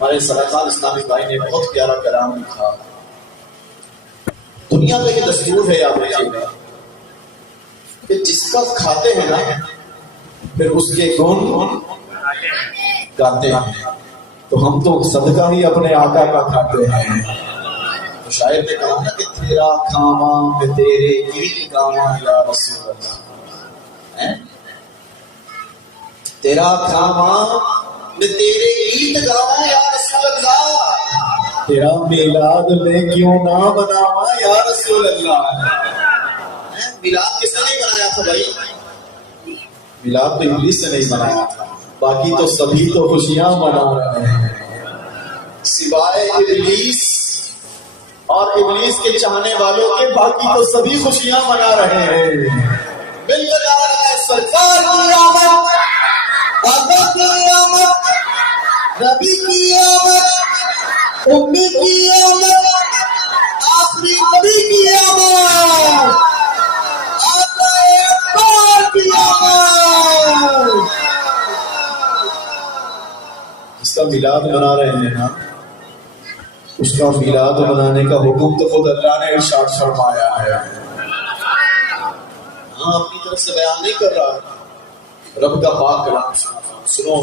ہمارے سرکار اسلامی بھائی نے بہت پیارا کلام لکھا. دنیا کا یہ دستور ہے، یاد رکھیے گا، کہ جس کا کھاتے ہیں نا پھر اس کے گن گاتے ہیں. تو ہم تو صدقہ ہی اپنے آقا کا کھاتے ہیں. تو شاعر نے کہا نا کہ تیرا کھاما میں تیرے گیت گاواں یا رسول اللہ، تیرا کھاما میں تیرے گیت گاواں یا رسول اللہ، تیرا میلاد میں کیوں نہ مناواں یا رسول اللہ. میلاد کس نے نہیں منایا تھا بھائی؟ میلاد تو ابلیس نے نہیں منایا تھا، باقی تو سبھی تو خوشیاں منا رہے ہیں سوائے ابلیس اور ابلیس کے چاہنے والوں کے. باقی تو سبھی خوشیاں منا رہے ہیں. مل کر جا رہا ہے سرکار کی آمد، آقا کی آمد، نبی کی آمد، امی کی آمد، آخری نبی کی آمد، آقا اکبر کی آمد. جس کا میلاد منا رہے ہیں نا، اس کا میلاد منانے کا حکم تو خود اللہ نے ارشاد فرمایا ہے. ہاں اپنی طرف سے بیان نہیں کر رہا، رب کا پاک کلام سنو.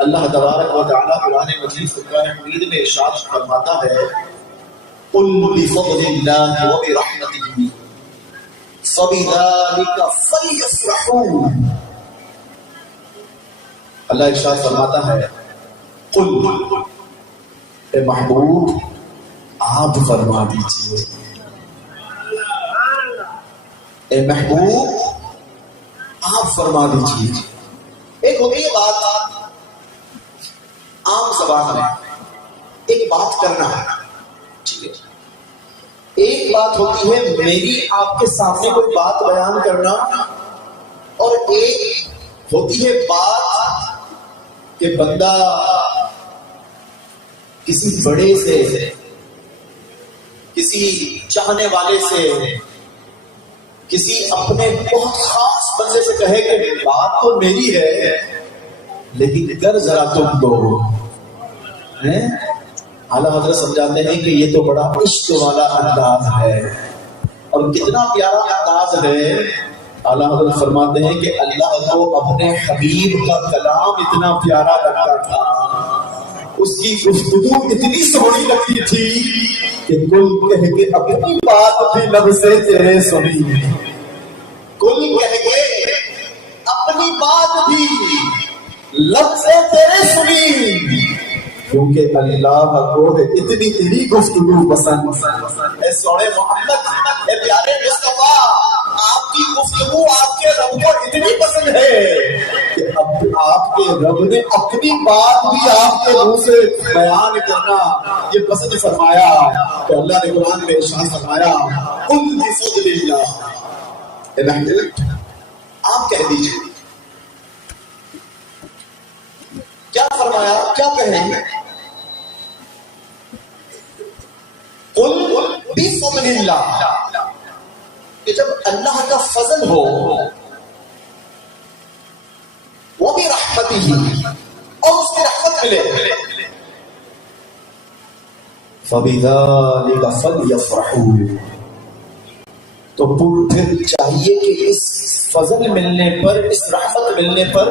اللہ تبارک و تعالیٰ قرآن مجید فرقان حمید میں ارشاد فرماتا ہے قل بفضل اللہ وبرحمتہ فبذلک فلیفرحوا. اللہ ارشاد فرماتا ہے قل، اے محبوب آپ فرما دیجیے، اے محبوب آپ فرما دیجیے. ایک ہوتی ہے بات عام زبان میں، ایک بات کرنا ہے، ٹھیک ہے. ایک بات ہوتی ہے میری آپ کے سامنے کوئی بات بیان کرنا، اور ایک ہوتی ہے بات کہ بندہ کسی بڑے سے، کسی چاہنے والے سے، کسی اپنے بہت خاص بندے سے کہے کہ بات تو میری ہے لیکن کر ذرا تم دو. اعلیٰ حضرت سمجھاتے ہیں کہ یہ تو بڑا عشق والا انداز ہے، اور کتنا پیارا انداز ہے. اعلیٰ حضرت فرماتے ہیں کہ اللہ کو اپنے حبیب کا کلام اتنا پیارا لگتا تھا، اس کی گفتگو اتنی سونی لگتی تھی کہ کل کہہ کے اپنی بات بھی لب سے تیرے سنی، کل کہہ کے اپنی بات بھی لب سے تیرے سنی، کیونکہ اللہ کو اتنی تیری گفتگو پسند. اے سونے محمد، اے پیارے مصطفیٰ، آپ کی گفتگو آپ کے رب کو اتنی پسند ہے کہ اب آپ کے رب نے اپنی بات بھی آپ کے منہ سے بیان کرنا یہ پسند فرمایا. تو اللہ نے قرآن میں ارشاد فرمایا قل بفضل اللہ، آپ کہہ دیجیے. کیا فرمایا، کیا کہیں گے؟ قل بفضل اللہ، کہ جب اللہ کا فضل ہو، وہ بھی رحمت ہی، اور اس کی رحمت ملے، فَبِذَلِكَ فَلْيَفْرَحُوا، تو پھر چاہیے کہ اس فضل ملنے پر، اس رحمت ملنے پر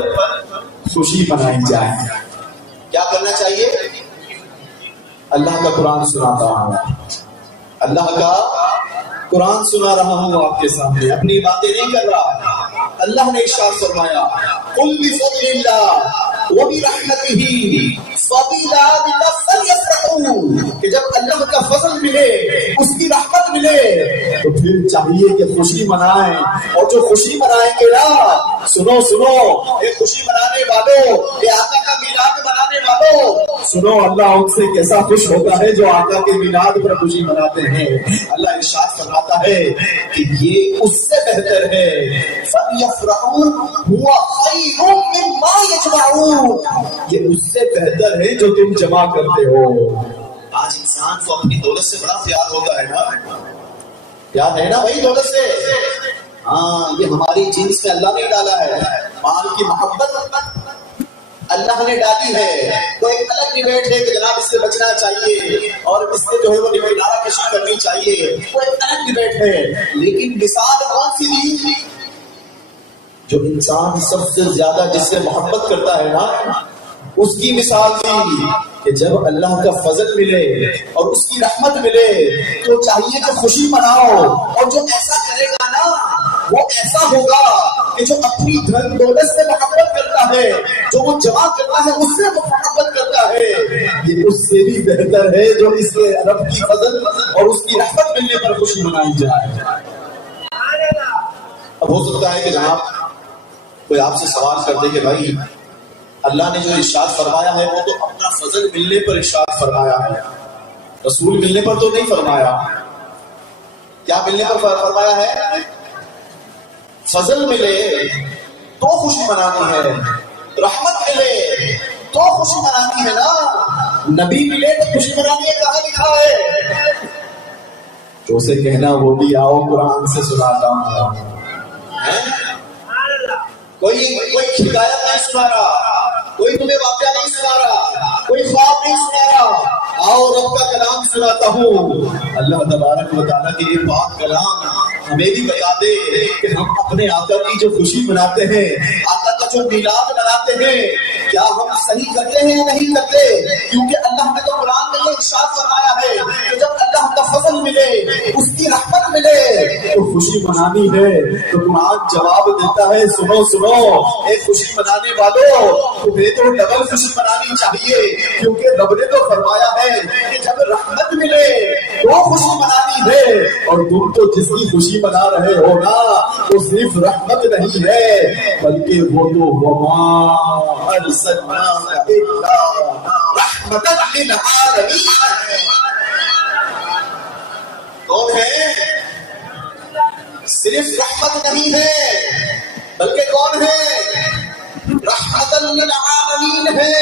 خوشی منائی جائے. کیا کرنا چاہیے؟ اللہ کا قرآن سناتا ہوں، اللہ کا قرآن سنا رہا ہوں آپ کے سامنے، اپنی باتیں نہیں کر رہا. اللہ نے ارشاد فرمایا قل بفضل اللہ وبرحمتہ فبذلک فلیفرحوا، کہ جب اللہ کا فضل ملے، اس کی رحمت ملے، تو پھر چاہیے کہ خوشی منائیں. اور جو خوشی منائیں گے نا، سنو سنو اے خوشی منانے والوں، اے آقا کا میلاد منانے والوں، سنو اللہ ان سے کیسا خوش ہوتا ہے جو آقا کے میلاد پر خوشی مناتے ہیں. اللہ ارشاد فرماتا ہے کہ یہ اس سے بہتر ہے فَلْيَفْرَحُوا هُوَ خَيْرٌ مِّمَّا يَجْمَعُونَ، یہ اس سے بہتر ہے جو تم جمع کرتے ہو. آج انسان کو اپنی دولت سے بڑا پیار ہوتا ہے نا، پیار ہے نا بھائی دولت سے. ہاں یہ ہماری جنس میں اللہ نے ڈالا ہے، مال کی محبت اللہ نے ڈالی ہے وہ ایک الگ ڈیبیٹ ہے کہ جناب اس سے بچنا چاہیے اور اس سے جو ہے وہ کنارہ کشی کرنی چاہیے، وہ ایک الگ ڈیبیٹ ہے. لیکن مثال کون سی دی؟ جو انسان سب سے زیادہ جس سے محبت کرتا ہے نا، اس کی مثال دی کہ جب اللہ کا فضل ملے اور اس کی رحمت ملے تو چاہیے کہ خوشی مناؤ، اور جو ایسا کرے گا نا وہ ایسا ہوگا کہ جو اپنی دھن دولت سے محبت کرتا ہے، جو وہ جمع کرتا ہے اس سے محبت کرتا ہے، یہ اس سے بھی بہتر ہے جو اس کے رب کی فضل اور اس کی رحمت ملنے پر خوشی منائی جائے. اب ہو سکتا ہے کہ جناب کوئی آپ سے سوال کر دے کہ بھائی اللہ نے جو ارشاد فرمایا ہے وہ تو اپنا فضل ملنے پر ارشاد فرمایا ہے، رسول ملنے پر تو نہیں فرمایا. کیا ملنے پر فرمایا ہے؟ فضل ملے تو خوشی منانی ہے، رحمت ملے تو خوشی منانی ہے نا. نبی ملے تو خوشی منانی ہے، کہاں لکھا ہے؟ تو اسے کہنا وہ بھی آؤ قرآن سے سناتا ہوں. کوئی حکایت نہیں سنا رہا، کوئی تمہیں واقعہ نہیں سنا رہا، کوئی خواب نہیں سنا رہا، آؤ رب کا کلام سناتا ہوں. اللہ تبارک و تعالیٰ کے یہ پاک کلام ہمیں بھی بتا دے کہ ہم اپنے آقا کی جو خوشی مناتے ہیں، آقا کا جو میلاد مناتے ہیں، کیا ہم صحیح کرتے ہیں یا نہیں کرتے؟ کیونکہ اللہ نے تو قرآن میں یہ ارشاد فرمایا ہے کہ جب اللہ کا فضل ملے، اس کی رحمت ملے تو خوشی منانی ہے. تو قرآن جواب دیتا ہے سنو سنو اے خوشی منانے والوں، تمہیں تو ڈبل خوشی منانی چاہیے، کیونکہ رب نے تو فرمایا ہے کہ جب رحمت ملے تو خوشی منانی ہے، اور تم تو جس کی خوشی منا رہے ہو نا وہ صرف رحمت نہیں ہے بلکہ وہ تو وما ارسلناک الا رحمۃ للعالمین ہے. کون ہے؟ صرف رحمت نہیں ہے بلکہ کون ہے؟ رحمت للعالمین ہے.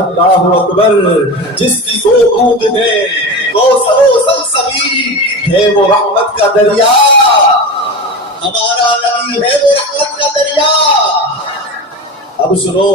اللہ اکبر. جس کی دو بوند ہے، دو سرو سلسبیل ہے وہ رحمت کا دریا. ہمارا نبی ہے وہ رحمت کا دریا. اب سنو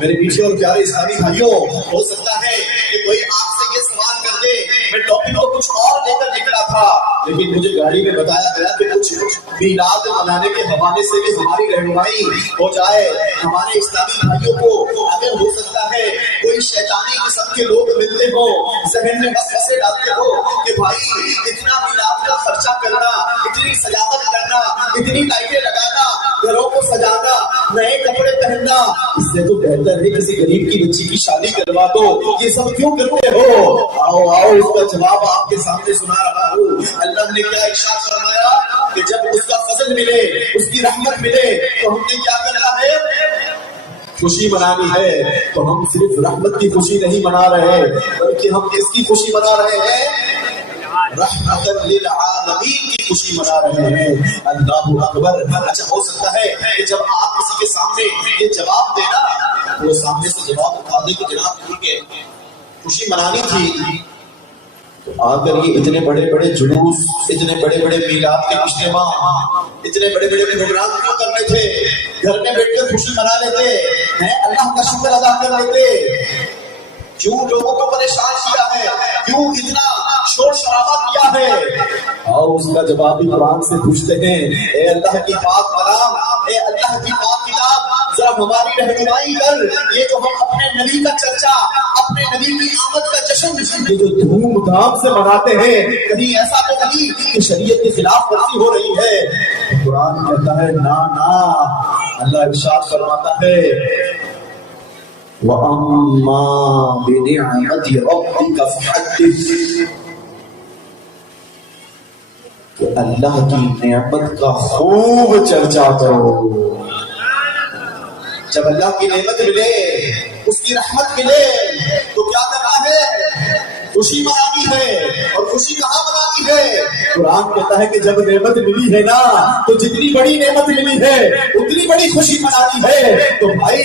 میرے پیچھے اور پیارے اسلامی بھائیوں، ہو سکتا ہے کہ کوئی آپ سے یہ سوال کر دے، میں ٹاپک کو کچھ اور لے کر نکلا تھا لیکن مجھے گاڑی میں بتایا گیا کہ کچھ میلاد منانے کے حوالے سے بھی ہماری رہنمائی ہو جائے. ہمارے اسلامی بھائیوں کو اگر ہو سکتا ہے کوئی شیطانی قسم کے لوگ ملتے ہو، ذہن میں وسوسے ڈالتے ہو کہ بھائی اتنا میلاد کا خرچہ کرنا، اتنی سجاوٹ کرنا، اتنی لائٹیں لگانا، گھروں کو سجانا، نئے کپڑے پہننا، اس سے تو بہتر ہے کسی غریب کی بچی کی شادی کروا دو. یہ سب کیوں کرتے ہو؟ آؤ آؤ اس کا جواب آپ کے سامنے سنا رہا ہوں. اللہ نے کیا ارشاد فرمایا کہ جب اس کا فضل ملے، اس کی رحمت ملے تو ہم نے کیا کرنا ہے؟ خوشی منانی ہے. تو ہم صرف رحمت کی خوشی نہیں منا رہے بلکہ ہم کس کی خوشی منا رہے ہیں؟ رحمت للعالمین کی خوشی منا رہے ہیں. اللہ اکبر. اچھا ہو سکتا ہے کہ جب آپ کسی کے سامنے یہ جواب دینا وہ سامنے سے جواب اٹھا دے کہ جناب ٹھیک ہے خوشی منانی تھی، تو آ کر یہ اتنے بڑے بڑے جلوس، اتنے بڑے بڑے میلاد کے اجتماع، اتنے بڑے بڑے پروگرام کیوں کرنے تھے؟ گھر میں بیٹھ کر خوشی منا لیتے ہیں، اللہ کا شکر ادا کر لیتے. کیوں لوگوں کو پریشان کیا ہے؟ کیوں اتنا شور شرابہ کیا ہے؟ اور اس کا جواب بھی قرآن سے پوچھتے ہیں. اے اللہ کی پاک کلام، اے اللہ کی پاک کتاب، ذرا ہماری رہنمائی کر. یہ جو ہم اپنے نبی کا چرچا، اپنے نبی کی آمد کا جشن یہ جو دھوم دھام سے مناتے ہیں، کہیں ایسا تو نہیں کہ شریعت کے خلاف ورزی ہو رہی ہے؟ قرآن کہتا ہے نا نا. اللہ ارشاد فرماتا ہے وَأَمَّا بِنِعْمَةِ رَبِّكَ فَحَدِّثْ. کہ اللہ کی نعمت کا خوب چرچا کرو. جب اللہ کی نعمت ملے، اس کی رحمت ملے تو کیا کرنا ہے؟ خوشی منانی ہے، اور خوشی کہاں منانی ہے؟ قرآن کہتا ہے کہ جب نعمت ملی ہے نا تو جتنی بڑی نعمت ملی ہے اتنی بڑی خوشی منانی ہے۔ تو بھائی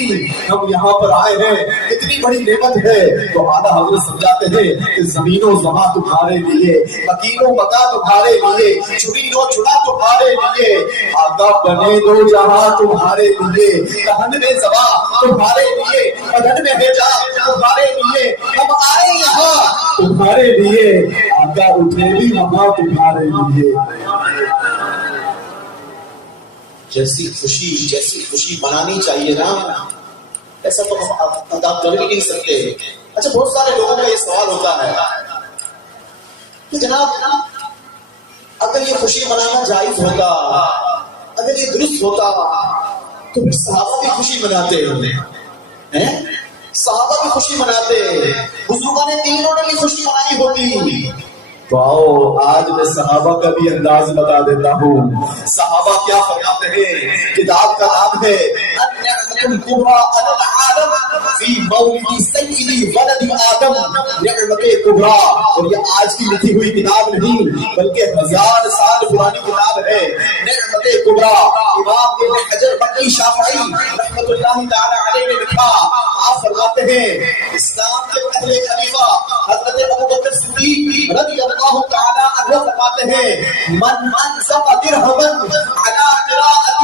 ہم یہاں پر آئے ہیں، اتنی بڑی نعمت ہے، تو اعلیٰ حضرت سمجھاتے ہیں کہ زمین و زماں تمہارے لیے، مکین و مکا تمہارے لیے، چنی و چنا تمہارے لیے، آقا بنے دو جہاں تمہارے لیے، کہن میں زباں تمہارے لیے، بدن میں بھیجا تمہارے لیے، ہم آئے یہاں تمہارے لیے، آقا اٹھے بھی وہاں تمہارے لیے۔ جیسی خوشی منانی چاہیے نا، ایسا تو ہم ادا کر بھی نہیں سکتے۔ اچھا بہت سارے لوگوں کا یہ سوال ہوتا ہے کہ جناب اگر یہ خوشی منانا جائز ہوتا، اگر یہ درست ہوتا تو پھر صحابہ بھی خوشی مناتے ہیں، صحابہ بھی خوشی مناتے، بزرگوں نے تینوں نے بھی خوشی منائی ہوتی۔ تو آؤ آج میں صحابہ کا بھی انداز بتا دیتا ہوں۔ صحابہ کیا فرماتے ہیں؟ کتاب کا نام ہے النعمۃ الکبریٰ علی العالم فی مولد سیدی ولد آدم، نعمت کبریٰ، اور یہ آج کی لکھی ہوئی کتاب نہیں بلکہ 1000 سال پرانی کتاب ہے، نعمت کبریٰ۔ امام ابن حجر مکی شافعی رحمۃ اللہ تعالی علیہ نے لکھا، آپ فرماتے ہیں اسلام کے پہلے خلیفہ حضرت ابوبکر صدیق رضی اللہ تعالی عنہ فرماتے ہیں من انفق درہما علی قراءۃ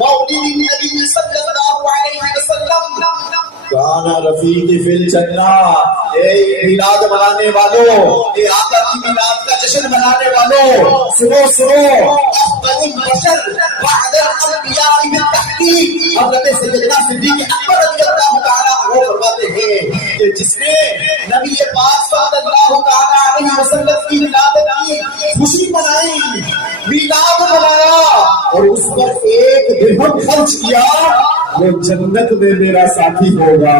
مولد النبی صلی اللہ علیہ وسلم کان رفیقی فی الجنہ۔ اے میلاد منانے والوں، اے آقا کی میلاد کا جشن منانے والوں، سنو افضل البشر بعد الانبیاء بالتحقیق، حضرت سیدنا صدیق اکبر رضی اللہ تعالی عنہ فرماتے ہیں کہ جس نے نبی پاک صلی اللہ تعالی علیہ وسلم کی ولادت کی خوشی منائی، میلاد منایا اور اس پر 1 درہم خرچ کیا، وہ جنت میں میرا ساتھی ہوگا۔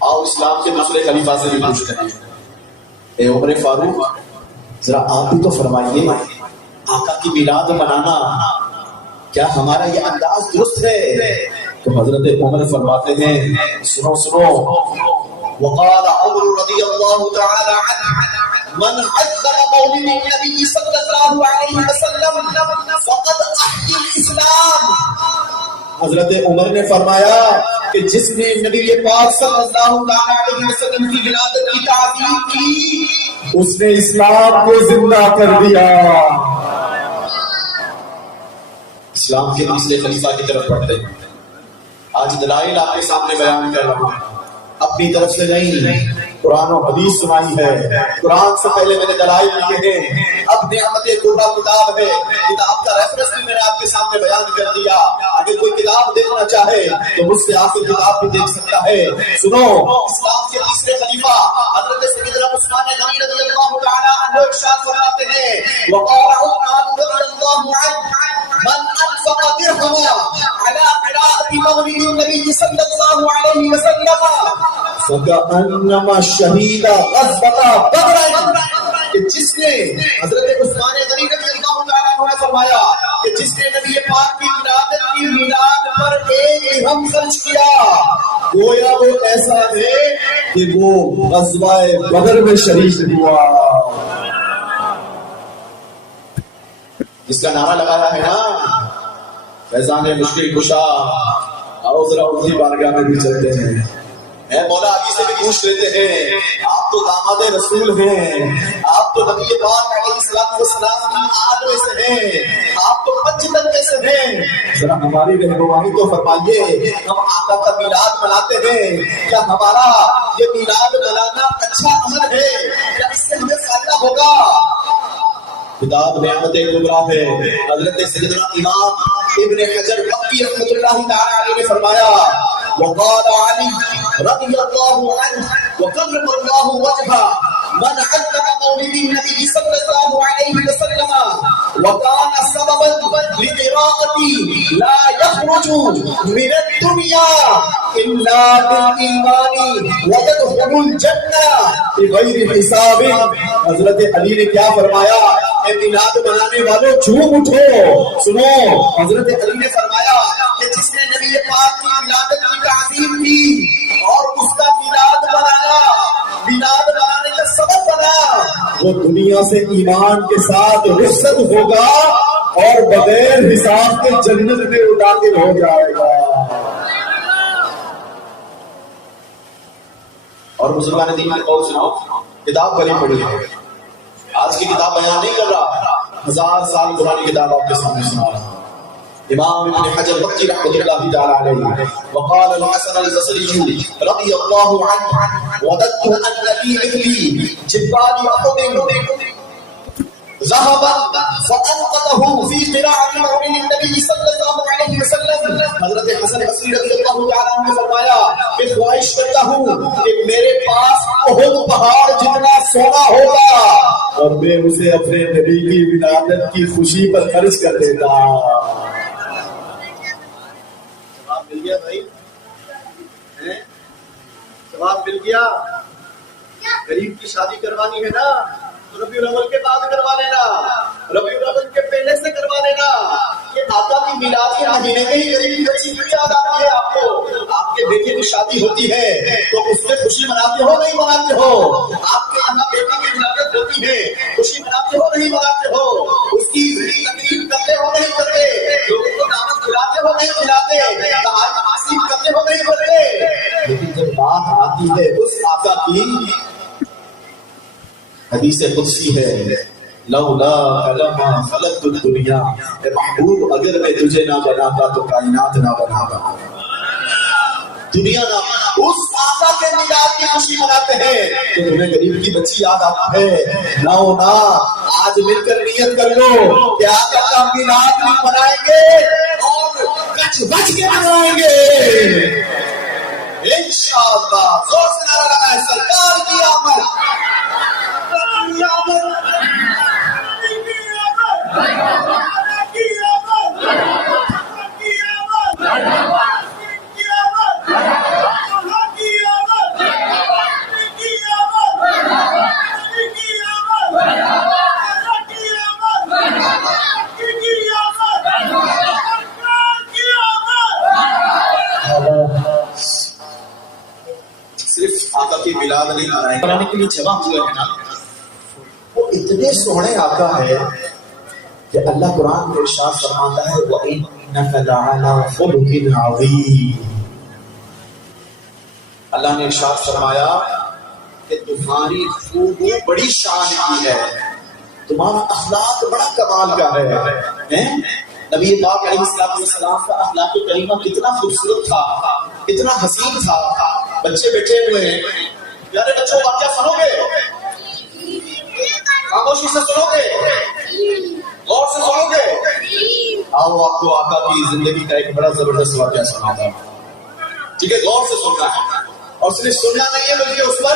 آؤ اسلام کے دوسرے خلیفہ سے بھی پوچھتے ہیں، اے عمر فاروق ذرا آپ بھی تو فرمائیے، آقا کی میلاد منانا کیا ہمارا یہ انداز درست ہے؟ تو حضرت عمر فرماتے ہیں سنو وقال عمر رضی اللہ تعالی عنہ من عظم مولد النبی صلی اللہ علیہ وسلم فقد احیا الاسلام۔ حضرت عمر نے فرمایا کہ جس نے نبی پاک صلی اللہ علیہ وسلم کی ولادت کی تعظیم کی اس نے اسلام کو زندہ کر دیا۔ اسلام کے تیسرے خلیفہ کی طرف بڑھتے ہیں۔ آج دلائل آپ کے سامنے بیان کر رہا ہوں، اپنی طرف سے نہیں، قرآن و حدیث سنائی ہے، قرآن سے پہلے میں نے دلائل لیے ہیں، اب نعمت کبریٰ کتاب ہے، کتاب کا ریفرنس بھی میں نے آپ کے سامنے بیان کر دیا، اگر کوئی کتاب دیکھنا چاہے تو مجھ سے آپ کی کتاب بھی دیکھ سکتا ہے۔ سنو اسلام کے تیسرے خلیفہ حضرت سیدنا عثمان غنی رضی اللہ تعالی عنہ ارشاد فرماتے ہیں وقال عثمان رضی اللہ عنہ من انفق درہما علی قراءۃ مولد النبی صلی اللہ علیہ وسلم فکأنما شہید غزوۃ بدر، کہ جس نے حضرت عثمان غنی رضی اللہ تعالیٰ عنہ نے فرمایا کہ جس نے نبی پاک کی ولادت کی میلاد پر 1 درہم خرچ کیا گویا وہ ایسا ہے کہ وہ غزوہ بدر میں شریک ہوا۔ جس کا نعرہ لگایا ہے نا فیضان مشکل کشا، آؤ ذرا ان کی بارگاہ میں بھی چلتے ہیں، اے مولا علی سے بھی پوچھ لیتے ہیں، آپ تو داماد رسول ہیں، آپ تو نبی پاک علیہ الصلوۃ والسلام کی آل میں سے ہیں، آپ تو پنجتن میں سے ہیں، ذرا ہماری رہنمائی تو فرمائیے، ہم آقا کا میلاد مناتے ہیں، کیا ہمارا یہ میلاد منانا اچھا عمل ہے؟ کیا اس سے ہمیں فائدہ ہوگا؟ کتاب نعمت کبریٰ ہے، حضرت سیدنا امام ابن حجر مکی رحمۃ اللہ تعالی علیہ نے فرمایا وقال علی رضی اللہ عنہ وکرم اللہ وجہہ من عظم مولد النبی صلی اللہ علیہ وسلم وکان سببا لقراءة لا يخرج من الدنیا الا بالایمان ويدخل الجنہ بغیر حساب۔ حضرت علی نے کیا فرمایا؟ اے میلاد منانے والوں جھوم اٹھو، سنو حضرت علی نے فرمایا کہ جس نے نبی پاک کی ولادت کی تعظیم کی اور اس کا وہ دنیا سے ایمان کے ساتھ رخصت ہوگا اور بغیر حساب کے جنت میں داخل ہو جائے گا. اور بزرگان دین کے قول سناؤ. کتاب بڑی پڑی ہے, آج کی کتاب بیان نہیں کر رہا, 1000 سال پرانی کتاب آپ کے سامنے سنا رہا ہوں. امام ابن حجر وقتی رحمۃ اللہ تعالی علیہ وقال الحسن البصری رضی اللہ عنہ وددت ان لي مثلی جبال احد ذهبا فانقذه في قراع من النبي صلی اللہ علیہ وسلم. حضرت حسن بصری رضی اللہ تعالی عنہ نے فرمایا کہ خواہش کرتا ہوں کہ میرے پاس احد پہاڑ جتنا سونا ہوگا اور میں اسے اپنے نبی کی ولادت کی خوشی پر خرچ کر دیتا. مل گیا بھائی, جواب مل گیا. غریب کی شادی کروانی ہے نا تو ربیع الاول کے بعد کروا لینا, ربیع الاول کے پہلے سے کروا لینا. یہ آقا کی میلادی مہینے میں ہی غریب کی بچی کی یاد آتی ہے آپ کو. آپ کے بیٹے کی شادی ہوتی ہے تو اس میں خوشی مناتے ہو نہیں مناتے ہو؟ آپ کے یہاں بیٹے کی ولادت ہوتی ہے, خوشی مناتے ہو نہیں مناتے ہو؟ اس کی تقریب کرتے ہو نہیں کرتے؟ لوگوں کو دعوت کھلاتے ہو نہیں کھلاتے؟ تحائف کرتے ہو نہیں کرتے؟ لیکن جب بات آتی ہے اس آقا کی, حدیث قدسی ہے لولا لما خلقت الدنیا, اے محبوب اگر میں تجھے نہ بناتا تو کائنات نہ بناتا, دنیا نہ. اس آقا کے میلاد کی خوشی مناتے ہیں تو تمہیں غریب کی بچی یاد آتی ہے. نہ ہونا آج مل کر نیت کر لو کہ آقا کا میلاد بھی منائیں گے اور کچھ بچ کے منائیں گے انشاءاللہ. زور سے نعرہ لگائیں سرکار کی آمد. صرف آقا کی میلاد نہیں منانے کے لیے جمع ہوئے ہیں نا, وہ اتنے سونے آقا ہے کہ اللہ قرآن میں ارشاد فرماتا ہے وَإِنَّكَ لَعَلَىٰ خُلُقٍ عَظِيمٍ. اللہ نے ارشاد فرمایا کہ تمہاری خوبی بڑی شان کی ہے, تمہارا اخلاق بڑا کمال کا ہے. نبی پاک علیہ السلام کا اخلاق کریمہ کتنا خوبصورت تھا, کتنا حسین تھا. بچے بیٹھے ہوئے ہیں, پیارے بچوں واقعہ سنو گے, خاموشی سے سنو گے, غور سے سنو گے. آؤ آپ کو آقا کی زندگی کا ایک بڑا زبردست واقعہ سناتا ہوں. ٹھیک ہے, غور سے سننا ہے اور صرف سننا نہیں ہے بلکہ اس پر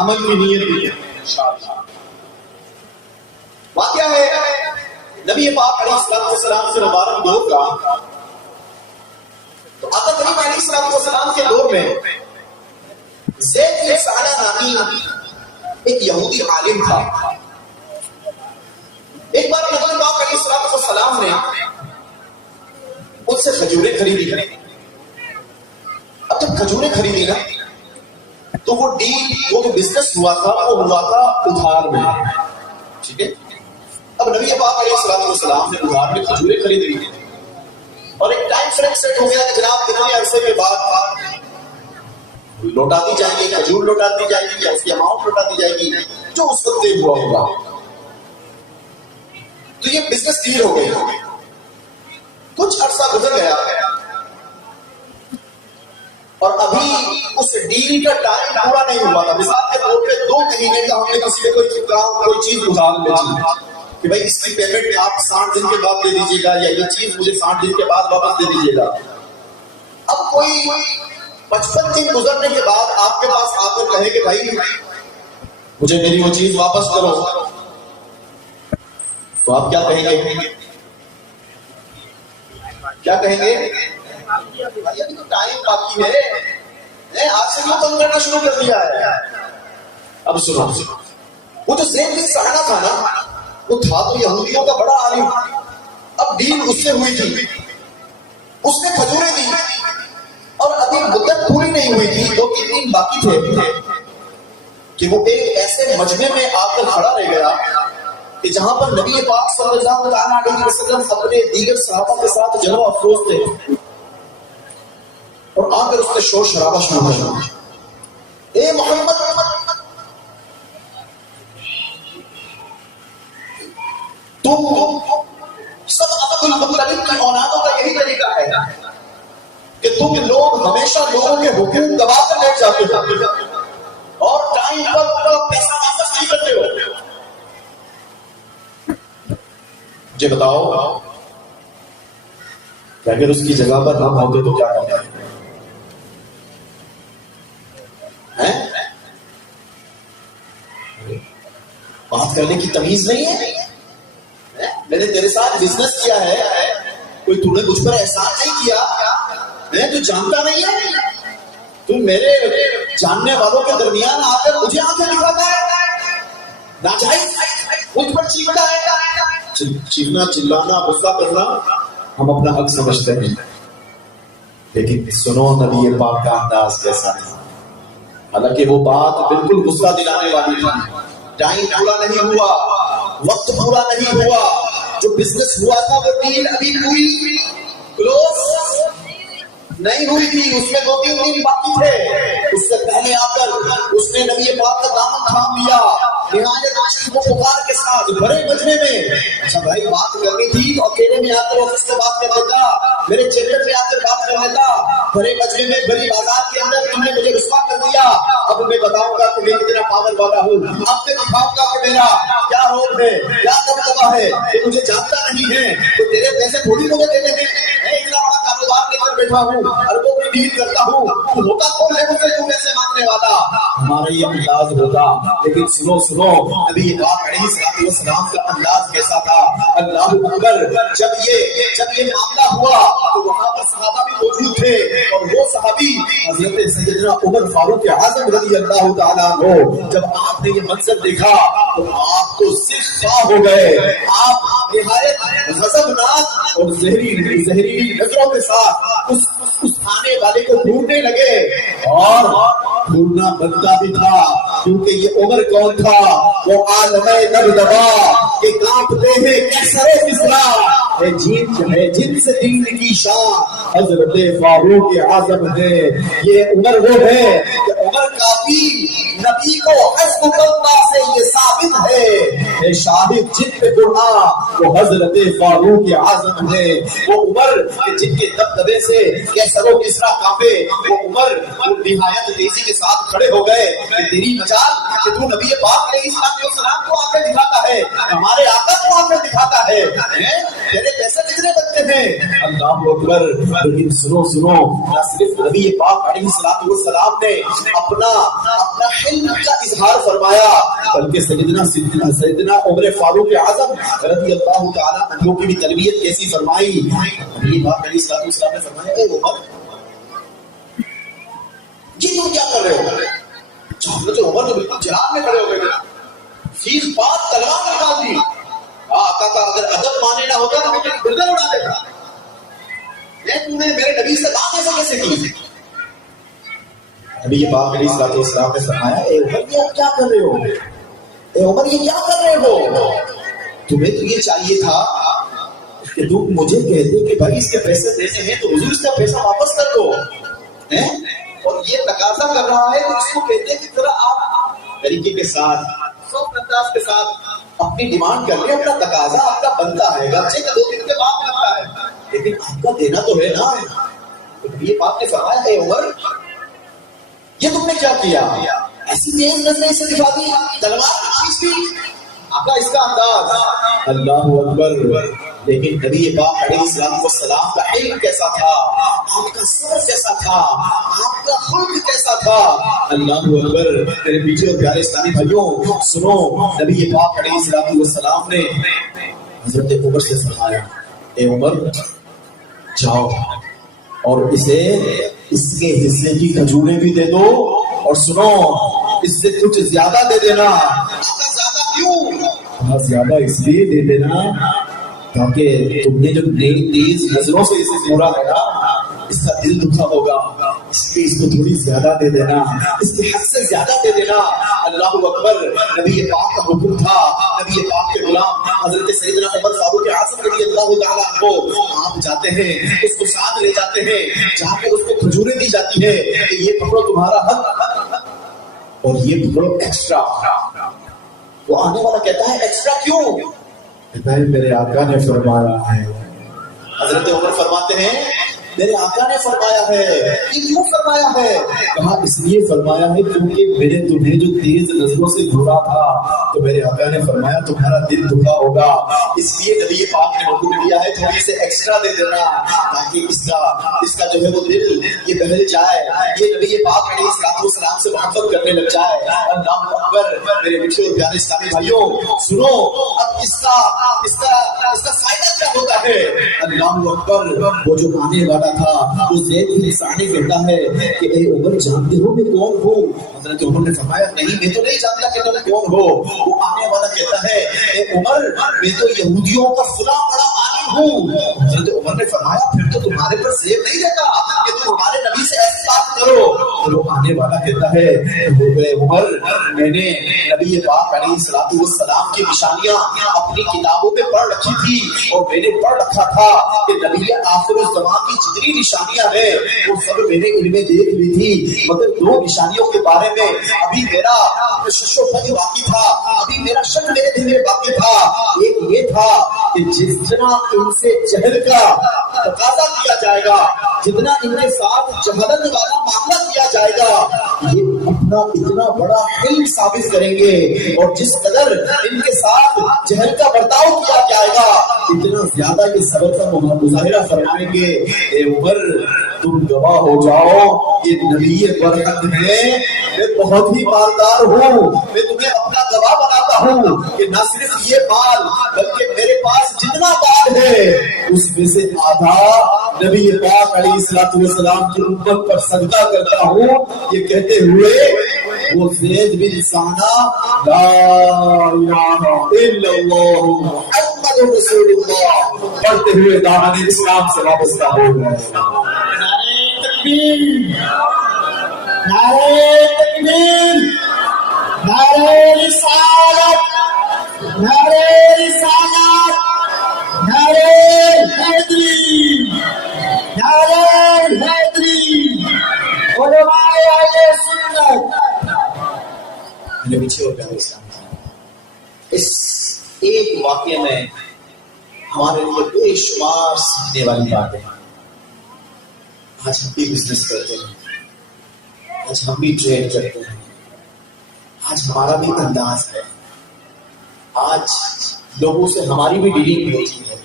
عمل کی نیت بھی ہے انشاءاللہ. واقعہ ہے نبی پاک علیہ السلام سے مبارک دور کا. تو آقا کریم علیہ السلام کے دور میں زید بن ثعلبہ نامی ایک یہودی عالم تھا. ایک بار نبی پاک علیہ السلام نے ان سے کھجوریں خریدی. اب جب کھجوریں خریدی نا تو وہ ڈیل, وہ جو بزنس ہوا تھا وہ ہوا تھا ادھار میں. ٹھیک ہے, اب نبی پاک علیہ السلام نے ادھار میں کھجوریں خرید لی اور ایک ٹائم فریم سیٹ ہو گیا کہ جناب کتنے عرصے کے بعد لوٹا دی جائے گی, کھجور لوٹا دی جائے گی یا اس کی اماؤنٹ لوٹا دی جائے گی جو اس وقت طے ہوا ہوگا. تو یہ بزنس ڈیل ہو گئی. کچھ عرصہ گزر گیا اور ابھی اس ڈیل کا ٹائم پورا نہیں ہوا تھا. مثال کے طور پہ 2 مہینے کا ہم نے کسی کو کوئی چیز ادھار بیچی کہ بھائی اس کی پیمنٹ آپ 60 دن کے بعد دے دیجیے گا یا یہ چیز مجھے 60 دن کے بعد واپس دے دیجیے گا. اب کوئی 55 دن گزرنے کے بعد آپ کے پاس آ کر کہے کہ بھائی مجھے میری وہ چیز واپس کرو, تو آپ کیا کہیں گے؟ کیا کہیں گے؟ بھائی ابھی تو ٹائم باقی ہے, آج سے کیوں تنگ کرنا شروع کر دیا ہے؟ اب سنو, وہ جو زید بن ثعلبہ تھا نا, وہ تھا تو یہودیوں کا بڑا عالم. اب ڈیل اس سے ہوئی تھی, اس نے کھجوریں دی اور ابھی مدت پوری نہیں ہوئی تھی, 2-3 دن باقی تھے. کہ وہ ایک ایسے مجمع میں آ کر کھڑا رہ گیا کہ جہاں پر نبی پاک صلی اللہ علیہ وسلم اپنے دیگر صحابہ کے ساتھ جلوہ افروز تھے، اور آ کر اس نے شور شرابہ شروع کیا، اے محمد تم سب عبد المطلب کی اولادوں کا یہی طریقہ ہے کہ تم لوگ ہمیشہ لوگوں کے حقوق دبا کر لیٹ جاتے ہو اور ٹائم پر پیسہ واپس نہیں کرتے ہو۔ مجھے بتاؤ کہ اگر اس کی جگہ پر ہم ہوتے تو کیا کرتے ہیں؟ بات کرنے کی تمیز نہیں ہے؟ میں نے تیرے ساتھ بزنس کیا ہے، کوئی تو نے مجھ پر احسان نہیں کیا، میں تو جانتا نہیں ہے، تو میرے جاننے والوں کے درمیان آ کر مجھے آنکھیں دکھاتا ہے، ناجائز مجھ پر چیختا ہے۔ چیخنا چلانا غصہ کرنا ہم اپنا حق سمجھتے ہیں، لیکن سنو نبی پاک کا انداز کیسا تھا۔ حالانکہ وہ بات بالکل غصہ دلانے والی تھی، ٹائم پورا نہیں ہوا، وقت پورا نہیں ہوا، جو بزنس ہوا تھا وہ ڈیل ابھی پوری کلوز نہیں ہوئی تھی، اس میں 2-3 دن باقی تھے۔ اس سے پہلے آ کر اس نے نبی پاک کا دامن تھام لیا، نہایت عاشق و پکار کے ساتھ بڑے مجمع میں۔ اچھا بھائی بات کرنی تھی تو اکیلے میں آ کر آفس میں بات کر لیتا، میرے چیمبر میں آ کر بات کر لیتا، بڑے مجمع میں بڑی بازار کے اندر تم نے مجھے رسوا کر دیا۔ اب میں بتاؤں گا کہ میں کتنا پاور والا ہوں، اب میں دکھاؤں گا کہ میرا کیا رول ہے، کیا دبدبہ ہے، کہ مجھے جانتا نہیں ہے تو تیرے پیسے تھوڑی مجھے دینے ہیں، میں اتنا بڑا کاروبار لے کر بیٹھا ہوں، اربوں کی ڈیل کرتا ہوں، تو ہوتا کون ہے مجھے تو پیسے مانگنے والا؟ ہمارا یہ انداز ہوتا، لیکن سنو نبی پاک علیہ السلام کا انداز کیسا تھا؟ اللہ اکبر، جب یہ معاملہ ہوا تو وہاں پر صحابہ بھی موجود تھے، اور وہ صحابی حضرت سیدنا عمر فاروق اعظم رضی اللہ تعالیٰ عنہ، جب آپ نے یہ منظر دیکھا تو آپ تو صرف خواہ ہو گئے، آپ نہایت غضبناک اور زہریلی نظروں کے ساتھ اس آنے والے کو ڈھونڈنے لگے، اور ڈھونڈنا بنتا بھی تھا، کیونکہ یہ عمر کون تھا؟ وہ عالم دبدبا کہ کانپتے ہیں کیسرے مصرا، جن سے دین کی شان حضرت فاروق اعظم ہے۔ یہ عمر وہ ہے کہ عمر کافی نبی کو حسب اللہ سے یہ ثابت ہے، شاہد جن پہ قرآن وہ حضرت فاروق اعظم ہے، وہ عمر جن کے دبدبے سے کیسر و کسرا کانپے، وہ عمر نہایت تیزی کے ساتھ کھڑے ہو گئے کہ تیری مجال کہ تو نبی پاک علیہ السلام کو آ کر دکھاتا ہے، ہمارے آقا کو آ کر دکھاتا ہے، تیرے پیسے کتنے بنتے ہیں؟ اللہ اکبر۔ لیکن سنو نہ صرف نبی پاک علیہ السلام نے اپنا حلم کا اظہار فرمایا، بلکہ سیدنا عمر فاروق اعظم رضی اللہ تعالیٰ عنہ کی بھی تربیت کیسی فرمائی۔ نبی پاک علیہ السلام نے فرمایا، اے عمر یہ تم کیا کر رہے ہو؟ حضرت عمر تو بالکل جہاد میں کھڑے ہو گئے، فیس بات تلوار نکال دی، آقا کا اگر ادب مانے نہ ہوتا تو مجھے گردن اڑا دیتا، تو نے میرے نبی سے بات ایسا کیسے کی؟ نبی پاک علیہ السلام نے فرمایا، اے عمر یہ کیا کر رہے ہو؟ اے عمر یہ کیا کر رہے ہو؟ تمہیں تو یہ چاہیے تھا کہ تم مجھے کہتے کہ بھائی اس کے پیسے دینے ہیں تو حضور اس کا پیسہ واپس کر دو، اور یہ تقاضا کر رہا ہے تو اس کو کہتے کہ ذرا آپ طریقے کے ساتھ سوفٹ انداز کے ساتھ اپنی ڈیمانڈ کر لیں، اپنا تقاضا آپ کا بنتا ہے، گرچہ کہ 2 دن کے بعد بنتا ہے، لیکن آپ کا دینا تو ہے نا۔ تو یہ بات نے فرمایا، اے عمر یہ تم نے کیا کیا؟ ایسی تیز نظریں سے دکھا دی، تلوار چیز بھی آقا اس کا انداز۔ اللہ اکبر۔ لیکن نبی پاک علیہ السلام کا علم کیسا تھا، آپ کا صبر کیسا تھا، آپ کا خلق کیسا تھا۔ اللہ اکبر۔ میرے پیچھے اور پیارے اسلامی بھائیوں سنو، نبی پاک علیہ السلام نے حضرت عمر سے فرمایا، اے عمر جاؤ اور اسے اس کے حصے کی کھجوریں بھی دے دو، اور سنو اس سے کچھ زیادہ دے دینا۔ زیادہ کیوں؟ زیادہ اس لیے دے دینا تاکہ تم نے جو تیز نظروں سے اسے پورا لگا اس کا دل دکھا ہوگا، اس لیے اس کو تھوڑی زیادہ دے دینا، اس کی حد سے زیادہ دے دینا۔ اللہ اکبر، نبی پاک کا حکم تھا، نبی پاک کے غلام حضرت سیدنا عمر فاروق اعظم رضی اللہ تعالیٰ عنہ آپ جاتے ہیں، اس کو ساتھ لے جاتے ہیں، جہاں پہ اس کو کھجوریں دی جاتی ہے کہ یہ پکڑو تمہارا حق اور یہ پکڑو ایکسٹرا۔ وہ آنے والا کہتا ہے ایکسٹرا کیوں؟ کہتا ہے میرے آقا نے فرمایا ہے۔ حضرت عمر فرماتے ہیں میرے آقا نے فرمایا ہے، یہ کیوں فرمایا ہے؟ کہا اس لیے فرمایا ہے کیونکہ میں نے تمہیں جو تیز نظروں سے گھورا تھا تو میرے آقا نے فرمایا تمہارا دل دکھا ہوگا، اس لیے نبی پاک نے حکم دیا ہے تھوڑی سے ایکسٹرا دے دینا تاکہ اس کا جو ہے وہ دل یہ بہل جائے، یہ نبی پاک علیہ الصلوۃ والسلام سے محبت کرنے لگ جائے۔ اللہ اکبر، میرے میٹھے اور پیارے اسلامی بھائیوں سنو، اب اس کا فائدہ کیا ہوتا ہے؟ اللہ اکبر، وہ جو آنے والا تھا وہ زید بن ثانی کہتا ہے کہ اے عمر جانتے ہو میں کون ہوں؟ حضرت عمر نے فرمایا نہیں میں تو نہیں جانتا کہ تم کون ہو۔ وہ آنے والا کہتا ہے اے عمر میں تو یہودیوں کا فلاں بڑا عالم ہوں۔ حضرت عمر نے فرمایا پھر تو تمہارے پر زیب نہیں دیتا کہ تم ہمارے نبی سے ایسی بات کرو۔ اور وہ آنے والا کہتا ہے اے عمر میں نے نبی پاک علیہ الصلوۃ والسلام کی نشانیاں اپنی کتابوں میں پڑھ رکھی تھی اور میں نے پڑھ رکھا تھا کہ نبی آخر الزمان کی جتنی نشانیاں ہیں وہ سب میں نے ان میں دیکھ لی تھی، مگر دو نشانیوں کے بارے میں ابھی میرا شش و پنج باقی تھا، ابھی میرا شک میرے دل میں باقی تھا۔ ایک یہ تھا کہ جتنا ان سے جہل کا تقاضا کیا جائے گا، جتنا ان کے ساتھ جہالت والا معاملہ کیا جائے گا، یہ اپنا اتنا بڑا علم ثابت کریں گے، اور جس قدر ان کے ساتھ جہل کا برتاؤ کیا جائے گا اتنا زیادہ یہ صبر کا مظاہرہ فرمائیں گے۔ اے عمر تم گواہ ہو جاؤ یہ نبی برحق ہے، میں بہت ہی مالدار ہوں، میں تمہیں اپنا گواہ بناتا ہوں کہ نہ صرف یہ مال بلکہ میرے پاس جتنا مال ہے اس میں سے آدھا نبی پاک علیہ الصلوۃ والسلام کی امت پر صدقہ کرتا ہوں۔ یہ کہتے ہوئے وہ زید بن ثانا لا الہ الا اللہ محمد رسول اللہ پڑھتے ہوئے دامن اسلام سے وابستہ ہو گئے۔ نعرہ تکبیر، نعرہ تکبیر، نعرہ رسالت، نعرہ رسالت، نعرہ حیدری، نعرہ حیدری، علماء اہل سنت۔ میرے پیچھے ہو گیا اسلام، اس ایک واقعے میں ہمارے لیے بے شمار سیکھنے والی باتیں ہیں۔ آج ہم بھی بزنس کرتے ہیں، آج ہم بھی ٹریڈ کرتے ہیں، آج ہمارا بھی انداز ہے، آج لوگوں سے ہماری بھی ڈیلنگ ہوتی ہے،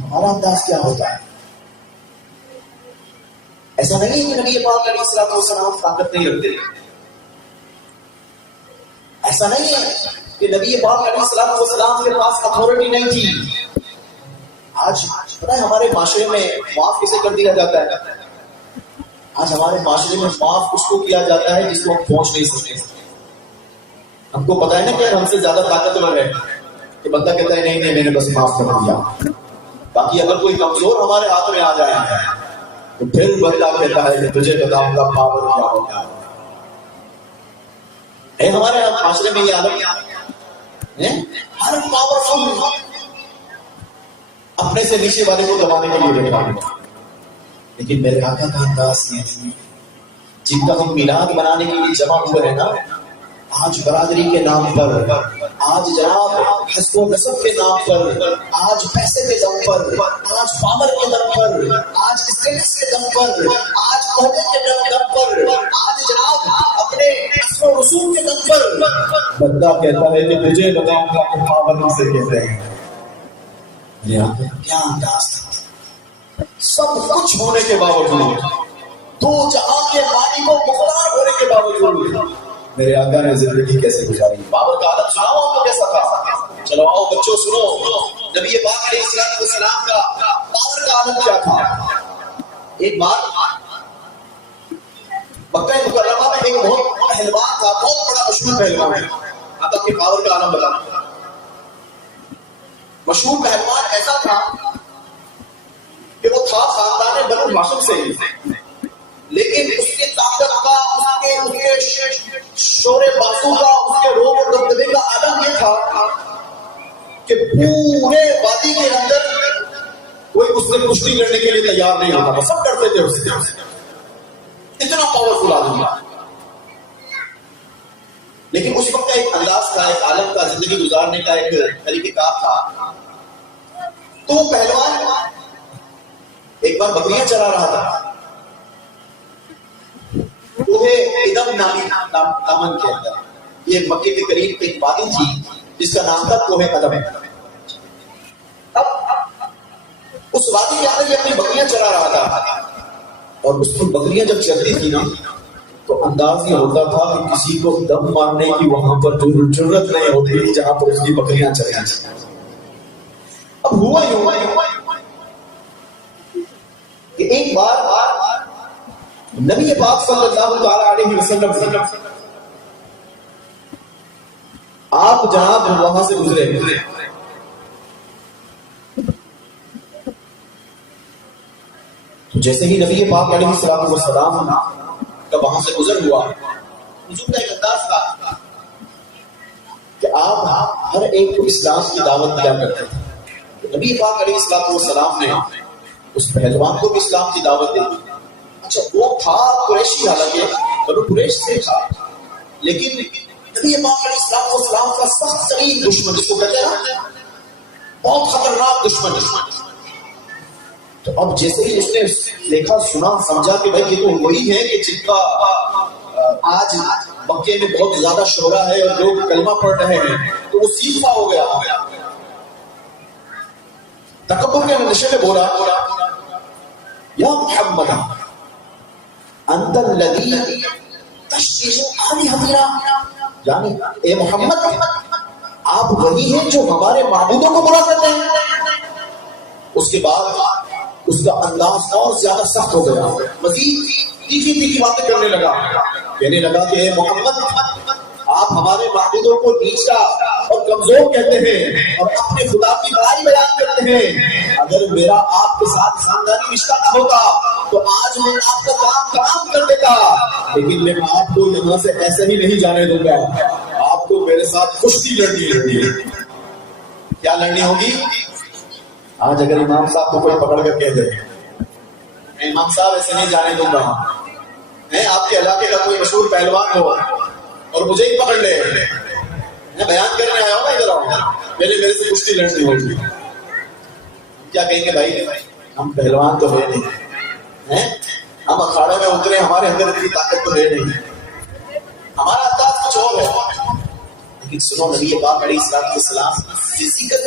ہمارا انداز کیا ہوتا ہے؟ ایسا نہیں ہے کہ نبی پاک علیہ الصلوۃ والسلام طاقت نہیں رکھتے، ایسا نہیں ہے کہ نبی پاک علیہ الصلوۃ والسلام کے پاس اتھارٹی نہیں تھی۔ آج پتہ ہے ہمارے معاشرے میں معاف کسے کر دیا جاتا ہے؟ آج ہمارے معاشرے میں معاف اس کو کیا جاتا ہے جس کو ہم پہنچ نہیں سکتے۔ ہم کو پتا ہے نا کہ ہم سے زیادہ طاقتور ہے کہ بندہ کہتا ہے نہیں نہیں میں نے بس معاف کر دیا، باقی اگر کوئی کمزور ہمارے ہاتھ میں آ جائے تو پھر بندہ کہتا ہے کہ تجھے بتاؤں گا پاور کیا ہوتا ہے۔ ہمارے معاشرے میں یہ عالم ہر پاورفل اپنے سے نیچے والے کو دبانے کے لیے بیٹھا ہے، لیکن میرے آقا کا انداز یہ ہے جن کا ہم میلاد منانے کے لیے جمع ہوئے ہیں نا، آج برادری کے نام پر، آج جناب حسب و نسب کے نام پر، آج پیسے کے دم پر، آج پاور کے دم پر، آج اسٹیٹس کے دم پر، آج عہدے کے دم پر، آج جناب اپنے حسب و رسوم کے دم پر بندہ کہتا ہے کہ تجھے بتاؤں گا کہ پاور سے کہتے ہیں۔ میرے آقا کیا انداز تھا، سب کچھ ہونے کے باوجود، دو جہاں کے مالک و مختار ہونے کے باوجود میرے آقا نے زندگی کیسے گزاری؟ پاور کا عالم سناؤ آپ کو کیسا تھا؟ چلو آؤ بچوں سنو، نبی پاک علیہ الصلوۃ والسلام کا پاور کا عالم کیا تھا۔ ایک بار مکہ مکرمہ میں ایک بہت پہلوان تھا، بہت بڑا مشہور پہلوان ہے، آپ اپنے پاور کا عالم بتانا۔ مشہور پہلوان ایسا تھا کہ وہ تھا خاندان بنو ابو ہاشم سے ہی، لیکن اس کے طاقت کا، اس کے شور بازو کا، اس کے روب اور دبدبے کا عالم یہ تھا کہ پورے وادی کے اندر کوئی اس سے کشتی لڑنے کے لیے تیار نہیں ہوتا تھا، سب ڈرتے تھے اس سے، اتنا پاورفل آدمی تھا۔ لیکن اس وقت کا ایک انداز تھا، ایک عالم کا، زندگی گزارنے کا ایک طریقہ کار تھا۔ تو وہ پہلوان ایک بار بکریاں چرا رہا تھا کوہ ادم نامی دامن کے اندر، یہ مکے کے قریب ایک وادی تھی جس کا نام تھا کوہ ادم۔ اب اس وادی کے اندر یہ اپنی بکریاں چرا رہا تھا، اور اس کی بکریاں جب چلتی تھی نا تو انداز یہ ہوتا تھا کہ کسی کو دم مارنے کی وہاں پر جرت نہیں ہوتی جہاں پر اس کی بکریاں چل رہی تھیں۔ اب ہوا کہ ایک بار نبی پاک صلی اللہ علیہ وسلم آپ جناب وہاں سے گزرے، تو جیسے ہی نبی پاک علیہ السلام کا وہاں سے گزر ہوا، حضور کا ایک انداز تھا کہ آپ ہر ایک کو اسلام کی دعوت دیا کرتے تھے۔ نبی پاک علیہ السلام نے اس پہلوان کو بھی اسلام کی دعوت دی۔ اچھا وہ تھا قریشی، حالانکہ بنو قریش سے تھا، لیکن نبی پاک علیہ السلام کا سخت ترین دشمن، جس کو کہتے ہیں نا بہت خطرناک دشمن۔ تو اب جیسے ہی اس نے دیکھا، سنا، سمجھا کہ بھائی یہ تو وہی ہے کہ جن کا آج مکے میں بہت زیادہ شہرہ ہے اور لوگ کلمہ پڑھ رہے ہیں، تو وہ سیکھا ہو گیا، تکبر کے نشے میں بولا، یا محمد انت الذی تشتیز آلہتنا، یعنی اے محمد آپ وہی ہیں جو ہمارے معبودوں کو برا کرتے ہیں۔ اس کے بعد اس کا انداز اور زیادہ سخت ہو گیا، مزید تیکھی تیکھی باتیں کرنے لگا، کہنے لگا کہ اے محمد آپ ہمارے معبودوں کو نیچا اور کمزور کہتے ہیں اور اپنے خدا کی بڑائی بیان کرتے ہیں۔ اگر میرا آپ کے ساتھ خاندانی رشتہ نہ ہوتا تو آج میں آپ کا کام تمام کر دیتا، لیکن میں آپ کو یہاں سے ایسے ہی نہیں جانے دوں گا، آپ کو میرے ساتھ کشتی لڑنی ہے۔ کیا لڑنی ہوگی؟ آج اگر امام صاحب کو کوئی پکڑ کر کہہ دے میں امام صاحب ایسے نہیں جانے دوں گا، میں آپ کے علاقے کا کوئی مشہور پہلوان ہو اور مجھے ہی پکڑ لے، میں بیان کرنے آیا ہوں نا، ادھر آؤں، میرے سے کشتی لڑنی ہوگی، کیا کہیں گے بھائی ہم پہلوان تو ہے نہیں، ہم اکھاڑے میں اترے، ہمارے اندر اتنی طاقت تو ہے نہیں، ہمارا انداز کچھ اور ہے۔ لیکن سنو نبی پاک علیہ السلام فزیکل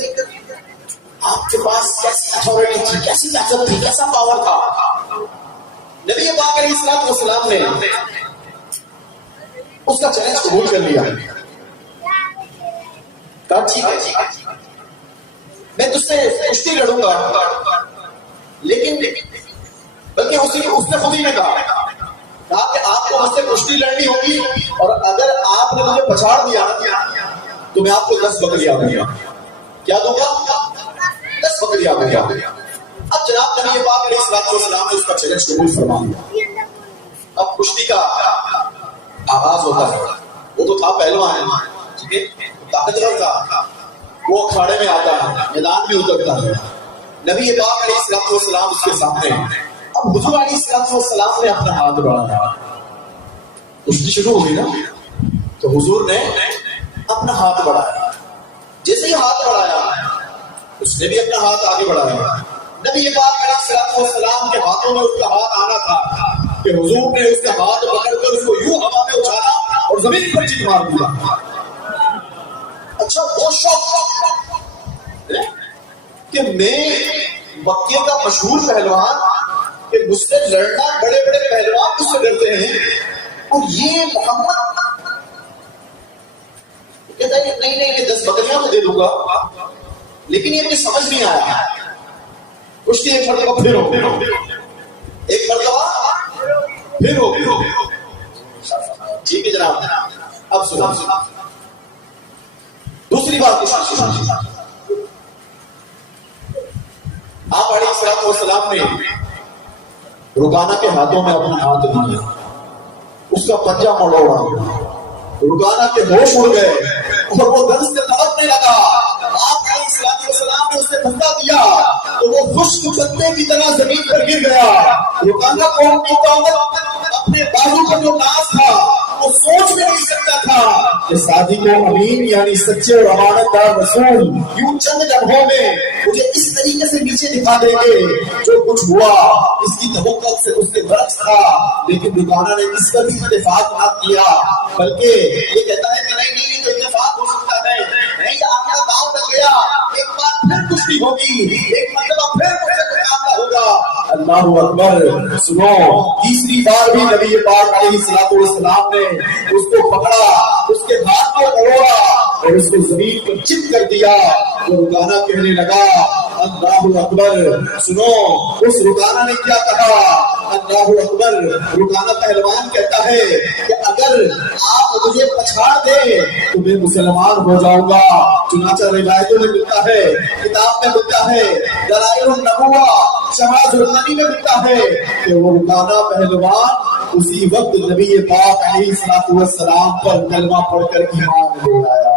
آپ کے پاس کیسی اتھارٹی تھی، کیسی طاقت تھی، کیسا پاور تھا۔ نبی پاک علیہ السلام نے اس کا چیلنج قبول کر لیا، کہا ٹھیک ہے میں تجھ سے کشتی لڑوں گا، لیکن بلکہ اس نے خود ہی نے کہا کہ آپ کو مجھ سے کشتی لڑنی ہوگی، اور اگر آپ نے مجھے پچھاڑ دیا تو میں آپ کو 10 بکریاں دوں گا۔ کیا دوں گا؟ 10 بکریاں دوں گا۔ اب جناب نبی پاک علیہ السلام نے اس کا چیلنج قبول فرما لیا۔ اب کشتی کا آغاز ہوتا ہے، وہ تو تھا پہلوان، ٹھیک ہے، طاقتور تھا، وہ اکھاڑے میں آتا ہے، میدان میں اترتا ہے، نبی پاک علیہ السلام اس کے سامنے۔ اب حضور علیہ السلام نے اپنا ہاتھ بڑھایا، کشتی شروع ہوگی نا، تو حضور نے اپنا ہاتھ بڑھایا، جیسے ہی ہاتھ بڑھایا اس نے بھی اپنا ہاتھ آگے بڑھایا۔ نبی پاک علیہ السلام کے ہاتھوں میں اس کا ہاتھ آنا تھا کہ حضور نے اس کا ہاتھ پکڑ کر اس کو یوں ہوا میں اچھالا اور زمین پر چیخ مار دیا۔ اچھا وہ شوق کہ میں مکے کا مشہور پہلوان، کہ مجھ سے لڑنا بڑے بڑے پہلوان مجھ سے ڈرتے ہیں، اور یہ محمد کہتا ہے کہ نہیں یہ 10 بکریاں میں دے دوں گا، لیکن یہ مجھے سمجھ نہیں آیا۔ کشتی ایک مرتبہ پھر ہو، ایک مرتبہ پھر ہو، ٹھیک ہے جناب۔ اب سنو دوسری بات، آپ علیہ السلام نے رکانہ کے ہاتھوں میں اپنا ہاتھ لیا، اس کا پنجہ مڑوڑا، رکانہ کے ہوش اڑ گئے اور وہ درد سے تڑپنے لگا۔ آپ علیہ السلام نے اسے دھکا دیا تو وہ خشک پتے کی طرح زمین پر گر گیا۔ رکانہ قوم کی طاقت اپنے بازو کا جو ناز تھا وہ سوچ بھی نہیں سکتا تھا کہ صادق و امین یعنی سچے اور امانت دار رسول یوں چند لمحوں میں مجھے اس طریقے سے نیچے دکھا دیں گے۔ جو کچھ ہوا اس کی توقع سے اس کے برعکس تھا، لیکن رکانہ نے اس پر بھی اتفاق نہ کیا، بلکہ یہ کہتا ہے کہ نہیں تو اتفاق ہو سکتا ہے، نہیں آپ کا گاؤں لگ گیا، ایک بار پھر کشتی ہوگی، ایک مرتبہ پھر مجھے مقابلہ ہوگا۔ اللہ اکبر۔ سنو، تیسری بار بھی نبی پاک علیہ السلام نے اس کو پکڑا، اس کے ہاتھ کو توڑا اور اس کو زمین پر چت کر دیا۔ وہ رکانہ کہنے لگا اللہ اکبر۔ سنو، اس رکانہ نے کیا کہا؟ اللہ اکبر۔ رکانہ پہلوان کہتا ہے کہ اگر آپ مجھے پچھاڑ دیں تو میں مسلمان ہو جاؤں گا۔ چنانچہ روایتوں میں ملتا ہے، کتاب میں ملتا ہے، دلائل النبوہ شواہد الغنی میں ملتا ہے کہ وہ رکانہ پہلوان اسی وقت نبی پاک علیہ السلام پر کلمہ پڑھ کر ایمان لے آیا۔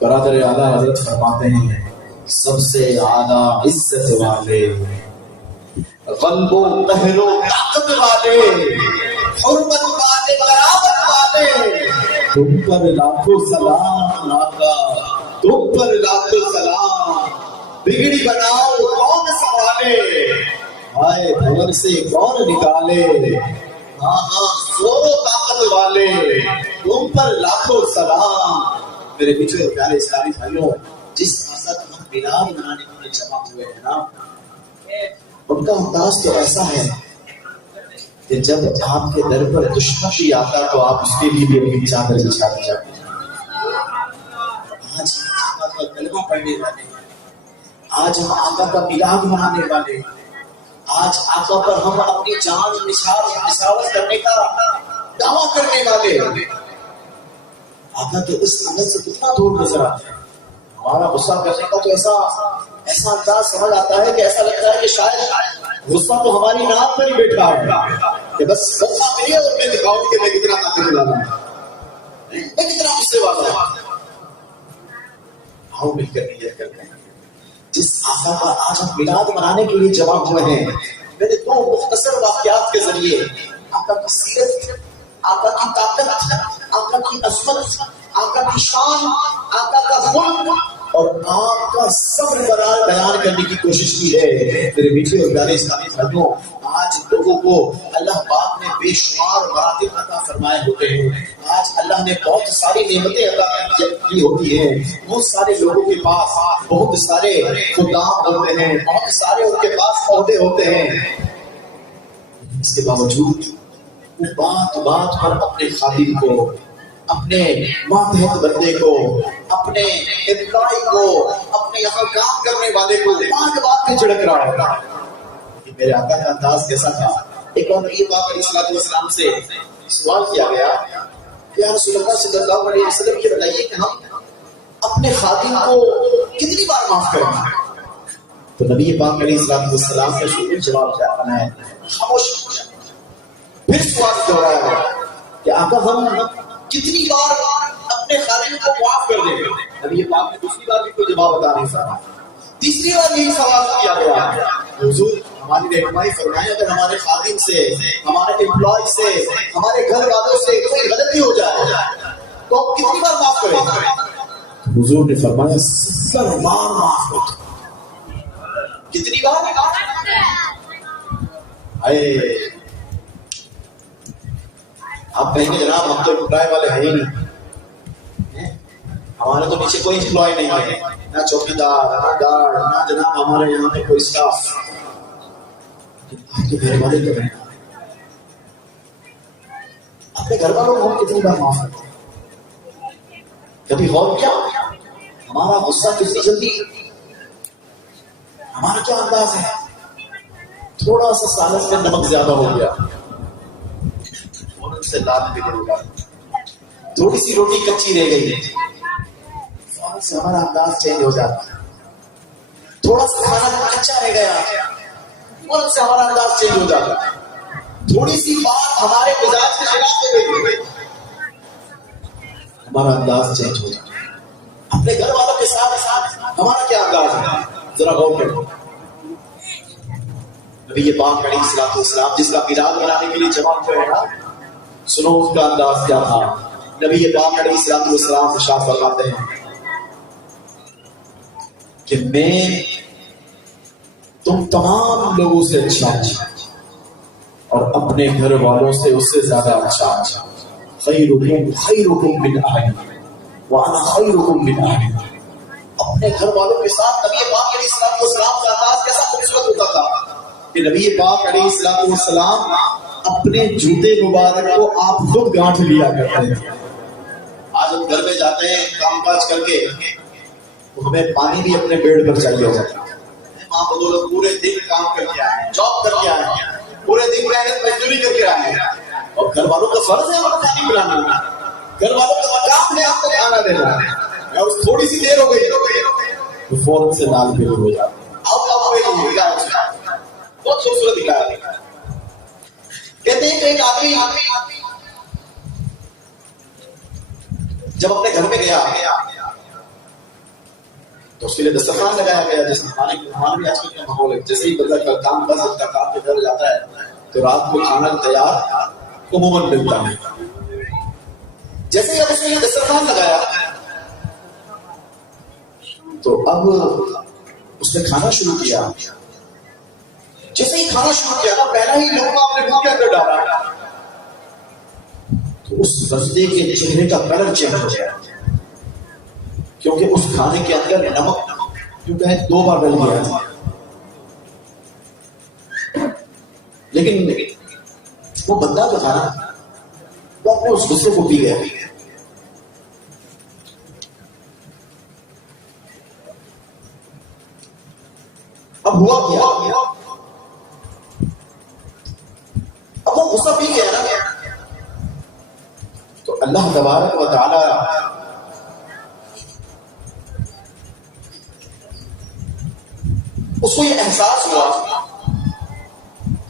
برادر اعلیٰ حضرت فرماتے ہیں سب سے اعلیٰ عزت والے، غلب و قہر و طاقت والے، حرمت والے، کرامت والے، تم پر لاکھوں سلام آقا، تم پر لاکھوں سلام۔ بگڑی بناؤ کون سنبھالے، ہائے بھور سے کون نکالے، ہاں زور و طاقت والے، تم پر لاکھوں سلام۔ میرے پیچھے پیارے اسلامی بھائیوں، جس حسد ہم میلاد منانے کے لیے جمع ہوئے ہیں نا، ان کا انداز تو ایسا ہے کہ جب آپ کے در پر دشمن بھی آتا تو آپ اس کے لیے بھی اپنی چادر بچھا دی جاتی ہے۔ آج آقا کا کلمہ پڑھنے والے، آج ہم آقا کا میلاد منانے والے، آج آقا پر ہم اپنی جان نثار کرنے کا دعویٰ کرنے والے، آقا کے اس عمل سے کتنا دور نظر آتا ہے۔ ہمارا غصہ کرنے کا تو ایسا انداز سمجھ آتا ہے کہ ایسا لگتا ہے کہ شاید غصہ تو ہماری ناک پر ہی بیٹھا ہے کہ بس غصہ ملے اور میں دکھاؤں کہ میں کتنا طاقت والا ہوں، میں کتنا غصے والا ہوں۔ آؤ مل کر نیت کرتے ہیں جس آقا کا آج ہم میلاد منانے کے لیے جمع ہوئے ہیں۔ میں نے دو مختصر واقعات کے ذریعے آقا کی سیرت، آقا کی طاقت، آقا کی عظمت، آقا کی شان، آقا کا خلق اور آپ کا صبر بیان کرنے کی کوشش کی ہے۔ میرے میٹھے اور پیارے اسلامی بھائیوں، آج لوگوں کو اللہ پاک نے بے شمار مراتب عطا فرمائے ہوتے ہیں، آج اللہ نے بہت ساری نعمتیں عطا کی ہوتی ہیں، بہت سارے لوگوں کے پاس بہت سارے خدام ہوتے ہیں، بہت سارے ان کے پاس عہدے ہوتے ہیں، اس کے باوجود وہ بات پر اپنے خادم کو، اپنے ماتحت بندے کو، اپنے امپلائی کو، اپنے یہاں کام کرنے والے کو بات پہ جھڑک رہا ہوتا ہے۔ میرے آقا کا انداز کیسا تھا؟ ایک اور نبی پاک علیہ السلام سے سوال کیا گیا کہ یا رسول اللہ صلی اللہ علیہ وسلم یہ بتائیے کہ ہم اپنے خادم کو کتنی بار معاف کریں گے؟ تو نبی پاک علیہ السلام نے شکر جواب کیا بنایا، خاموش ہو جائے۔ پھر سوال دوہرایا کہ آقا ہم کتنی بار اپنے خادم کو معاف کر دیں گے؟ نبی پاک نے دوسری بار بھی کوئی جواب بتا نہیں سکا۔ تیسری بار یہی سوال کیا گیا، حضور ہماری رہنمائی فرمائیں، اگر ہمارے خادم سے، ہمارے امپلائی سے، ہمارے گھر والوں سے کوئی غلطی ہو جائے تو ہم کتنی بار معاف کریں گے؟ حضور نے فرمایا 70 بار معاف کر دو۔ کتنی بار؟ آپ کہیں گے جناب ہم تو امپلائی والے ہیں ہی نہیں، ہمارے تو نیچے کوئی امپلائی نہیں ہے، نہ چوکیدار، نہ گارڈ، نہ جناب ہمارے یہاں پہ کوئی اسٹاف۔ آپ کے گھر والے تو ہیں، اپنے گھر والوں کو ہم کتنی بار معاف کرتے ہیں؟ کبھی غور کیا ہمارا غصہ کتنی جلدی، ہمارا کیا انداز ہے؟ تھوڑا سا سالن میں نمک زیادہ ہو گیا، فوراً سے لال بگڑ ہوگا، تھوڑی سی روٹی کچی رہ گئی، فوراً سے ہمارا انداز چینج ہو جاتا ہے، تھوڑا سا کھانا کچا رہ گیا، فوراً سے ہمارا انداز چینج ہو جاتا ہے، تھوڑی سی بات ہمارے مزاج کے خلاف ہو گئی، ہمارا انداز چینج ہو جاتا ہے۔ اپنے گھر والوں کے ساتھ ہمارا کیا انداز ہے، ذرا غور کرو۔ نبی پاک علیہ الصلوۃ والسلام جس کا میلاد منانے کے لیے جمع ہوئے ہیں نا، سنو اس کا انداز کیا تھا۔ نبی پاک علیہ الصلوۃ والسلام ارشاد فرماتے ہیں کہ میں تم تمام لوگوں سے اچھا ہوں اور اپنے گھر والوں سے اس سے زیادہ اچھا ہوں۔ خیرکم خیرکم من اہلی وانا خیرکم من اہلی۔ اپنے گھر والوں کے ساتھ نبی پاک علیہ الصلوۃ والسلام کا انداز کیسا خوبصورت ہوتا تھا کہ نبی پاک علیہ الصلوۃ والسلام اپنے جوتے مبارک کو آپ خود گانٹھ لیا کرتے تھے۔ آج ہم گھر میں جاتے ہیں کام کاج کر کے تو ہمیں پانی بھی اپنے بیڈ پر چاہیے ہوتا ہے۔ ماں بدولت پورے دن کام کر کے آئے، جاب کر کے آئے، پورے دن محنت مزدوری کر کے آئے، اور گھر والوں کا فرض ہے ہمیں پانی پلانا، گھر والوں کا مقام ہے ہم کو کھانا دینا، اور تھوڑی سی دیر ہو گئی تو فوراً سے لال پیل ہو جاتا۔ بہت خوبصورت دکھایا۔ کہتے ہیں کہ ایک آدمی جب اپنے گھر میں گیا تو اس کے لیے دسترخوان لگایا گیا، جیسے کھانا بھی آج کل کا ماحول ہے، جیسے ہی بندہ کا کام بس کا کام کے گھر جاتا ہے تو رات کو کھانا تیار عموماً ملتا ہے۔ جیسے ہی اب اس نے یہ دسترخوان لگایا تو اب اس نے کھانا شروع کیا۔ جیسے ہی کھانا شروع کیا نا، پہلا ہی لقمہ اپنے منہ کے اندر ڈالا تو اس بندے کے چہرے کا کلر چینج ہو گیا، کیونکہ اس کھانے کے اندر نمک کیونکہ 2 بار ڈل گیا تھا۔ لیکن وہ بندہ جو تھا نا، وہ اپنے اس غصے کو پی گیا۔ اب ہوا کیا، اب وہ غصہ پی گیا نا، تو اللہ تبارک و تعالی اس کو یہ احساس ہوا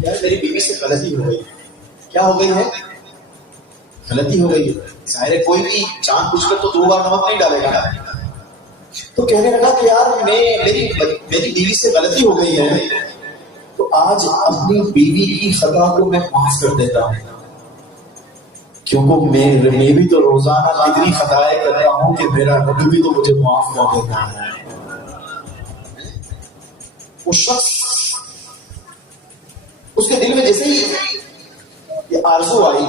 یار میری بیوی سے غلطی ہو گئی۔ کیا ہو گئی ہے؟ غلطی ہو گئی۔ ظاہر ہے کوئی بھی جان بوجھ کر تو 2 بار نمک نہیں ڈالے گا، تو کہنے لگا کہ یار میری بیوی سے غلطی ہو گئی ہے، تو آج اپنی بیوی کی خطا کو میں معاف کر دیتا ہوں، کیونکہ میں بھی تو روزانہ اتنی خطائیں کرتا ہوں کہ میرا رب بھی تو مجھے معاف کر دیتا ہے۔ وہ شخص اس کے دل میں جیسے ہی یہ آرزو آئی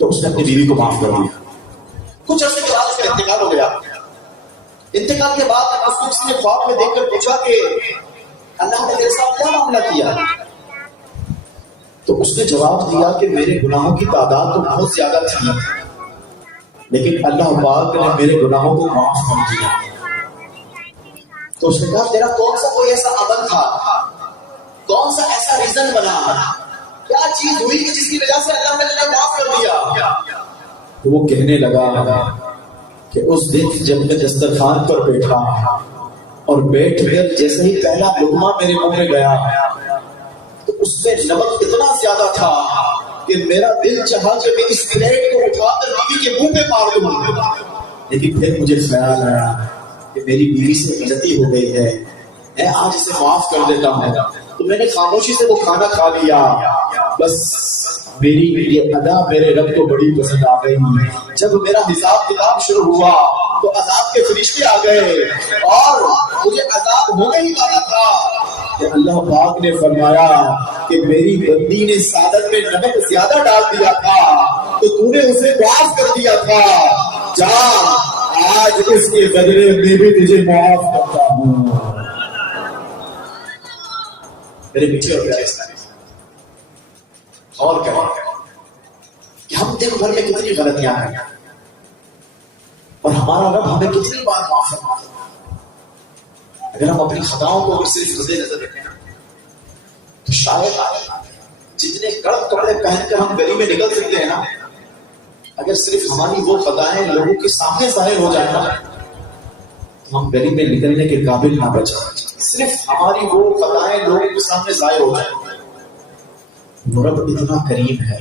تو اس نے اپنی بیوی کو معاف کر دیا۔ کچھ عرصے کے بعد اس کا انتقال ہو گیا۔ انتقال کے بعد اس کو کسی نے خواب میں دیکھ کر پوچھا کہ اللہ نے تیرے ساتھ کیا معاملہ کیا؟ تو اس نے جواب دیا کہ میرے گناہوں کی تعداد تو بہت زیادہ تھی، لیکن اللہ پاک نے میرے گناہوں کو معاف کر دیا۔ تو اس نے کہا تیرا کون سا کوئی ایسا عمل تھا، کون سا ایسا ریزن بنا، کیا چیز ہوئی کہ جس کی وجہ سے اللہ نے تجھے معاف کر دیا؟ تو وہ کہنے لگا کہ اس دن جب میں دسترخوان پر بیٹھا اور بیٹھ کر جیسے ہی پہلا لقمہ میرے منہ میں گیا تو اس میں نمک اتنا زیادہ تھا کہ میرا دل چاہا کہ میں اس پلیٹ کو اٹھا کر بیوی کے منہ پہ مار دوں، لیکن پھر مجھے خیال آیا کہ میری بیوی سے غلطی ہو گئی ہے، میں آج اسے معاف کر دیتا ہوں، تو میں نے خاموشی سے وہ کھانا کھا لیا۔ بس میری یہ ادا میرے رب کو بڑی پسند آ گئی۔ جب میرا حساب کتاب شروع ہوا تو عذاب کے فرشتے آ گئے اور مجھے عذاب ہونے ہی والا تھا کہ اللہ پاک نے فرمایا کہ میری بندی نے سالن میں نمک زیادہ ڈال دیا تھا تو تو نے اسے معاف کر دیا تھا، جا آج اس کے بدلے میں بھی تجھے معاف کرتا ہوں۔ میرے پیچھے اور پیارے اسلامی اور کریں کہ ہم دن بھر میں کتنی غلطیاں ہیں اور ہمارا رب ہمیں کتنی بار معاف فرماتا ہے۔ اگر ہم اپنی خطاؤں کو صرف مد نظر رکھیں تو شاید جتنے کڑک کپڑے پہن کر ہم گلی میں نکل سکتے ہیں نا، اگر صرف ہماری وہ خطائیں لوگوں کے سامنے ظاہر ہو جائیں نا تو ہم گلی میں نکلنے کے قابل نہ بچیں۔ صرف ہماری وہ خطائیں لوگوں کے سامنے ظاہر ہو جائیں۔ رب اتنا کریم ہے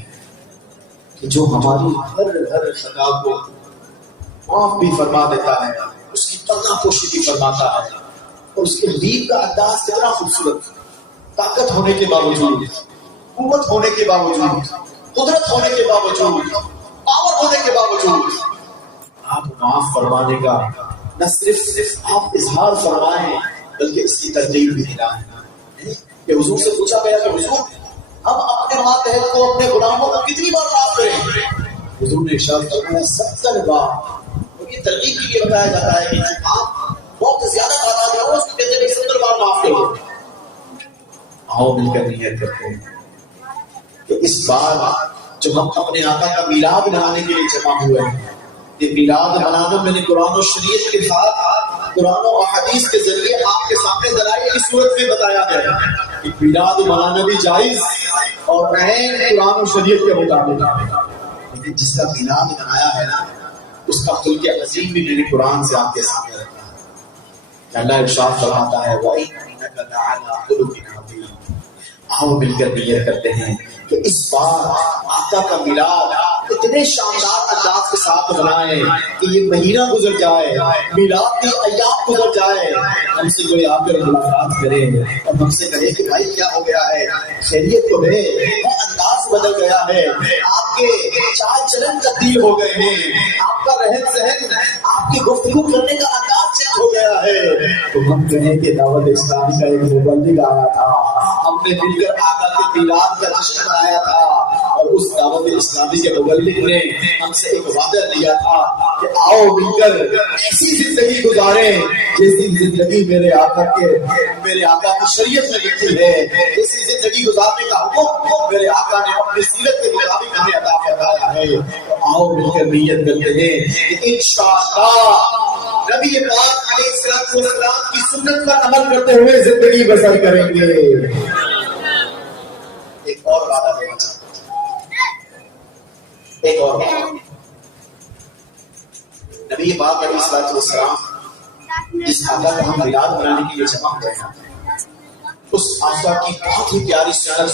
کہ جو ہماری ہر خطا کو معاف بھی فرما دیتا ہے، اس کی پردہ پوشی بھی فرماتا ہے، اور اس کے حبیب کا انداز کتنا خوبصورت، طاقت ہونے کے باوجود، قوت ہونے کے باوجود، قدرت ہونے کے باوجود، پاور ہونے کے باوجود آپ معاف فرمانے کا نہ صرف آپ اظہار فرمائیں بلکہ اس کی ترغیب بھی دلائیں۔ کہ حضور سے پوچھا گیا کہ حضور ہم اپنے ماتحت کو، اپنے غلاموں کو کتنی بار معاف کریں؟ حضور نے ارشاد فرمایا 70 بار۔ اور یہ ترغیب کے لیے بتایا جاتا ہے کہ آپ بہت زیادہ تعداد ہے اس کو کہتے ہیں 70 بار معاف کرو۔ آؤ مل کر نیت کرتے ہیں کہ اس بار جو ہم اپنے آقا کا میلاد منانے کے لیے جمع ہوئے ہیں، یہ میلاد منانا میں نے قرآن و شریعت کے ساتھ، قرآن و حدیث کے ذریعے آپ کے سامنے دلائل کی صورت میں بتایا گیا کہ میلاد منانا بھی جائز اور عین قرآن و شریعت کے مطابق ہے، لیکن جس کا میلاد منایا ہے نا اس کا خلق عظیم بھی میں نے قرآن سے آپ کے سامنے رکھا ہے۔ اللہ ارشاد فرماتا ہے وَإِنَّكَ لَعَلَىٰ خُلُقٍ عَظِيمٍ۔ آؤ مل کر نیت کرتے ہیں کہ اس بار آقا کا میلاد اتنے شاندار انداز کے ساتھ منائیں کہ یہ مہینہ گزر جائے، میلاد کی ایام گزر جائے، ہم سے کوئی آ کر ملاقات کرے اور ہم سے کہے کہ بھائی کیا ہو گیا ہے، خیریت تو ہے، انداز بدل گیا ہے، آپ کے چال چلن تبدیل ہو گئے ہیں، آپ کا رہن سہن، آپ کی گفتگو کرنے کا انداز چینج ہو گیا ہے، تو ہم کہیں کہ دعوت اسلامی کا ایک مبلغ آیا تھا، ہم نے مل کر آقا کے میلاد کا جشن منایا تھا، اور اس دعوت اسلامی کے مبلغ نے ہم سے ایک وعدہ دیا تھا کہ آؤ مل کر ایسی زندگی گزاریں جیسی زندگی میرے آقا کی شریعت میں لکھی ہے، ایسی زندگی گزارنے کا حکم میرے آقا نے اپنی سیرت کے مطابق ہمیں عطا فرمایا ہے۔ تو آؤ مل کر نیت کرتے ہیں کہ انشاءاللہ نبی پاک علیہ الصلوۃ والسلام کی سنت پر عمل کرتے ہوئے زندگی بسر کریں گے۔ ایک اور وعدہ دینا چاہتا ہوں، ایک اور وعدہ۔ نبی پاک علیہ الصلوۃ والسلام جس آقا کا ہم میلاد منانے کے لیے جمع ہوئے ہیں، اس آقا کی بہت ہی پیاری سنت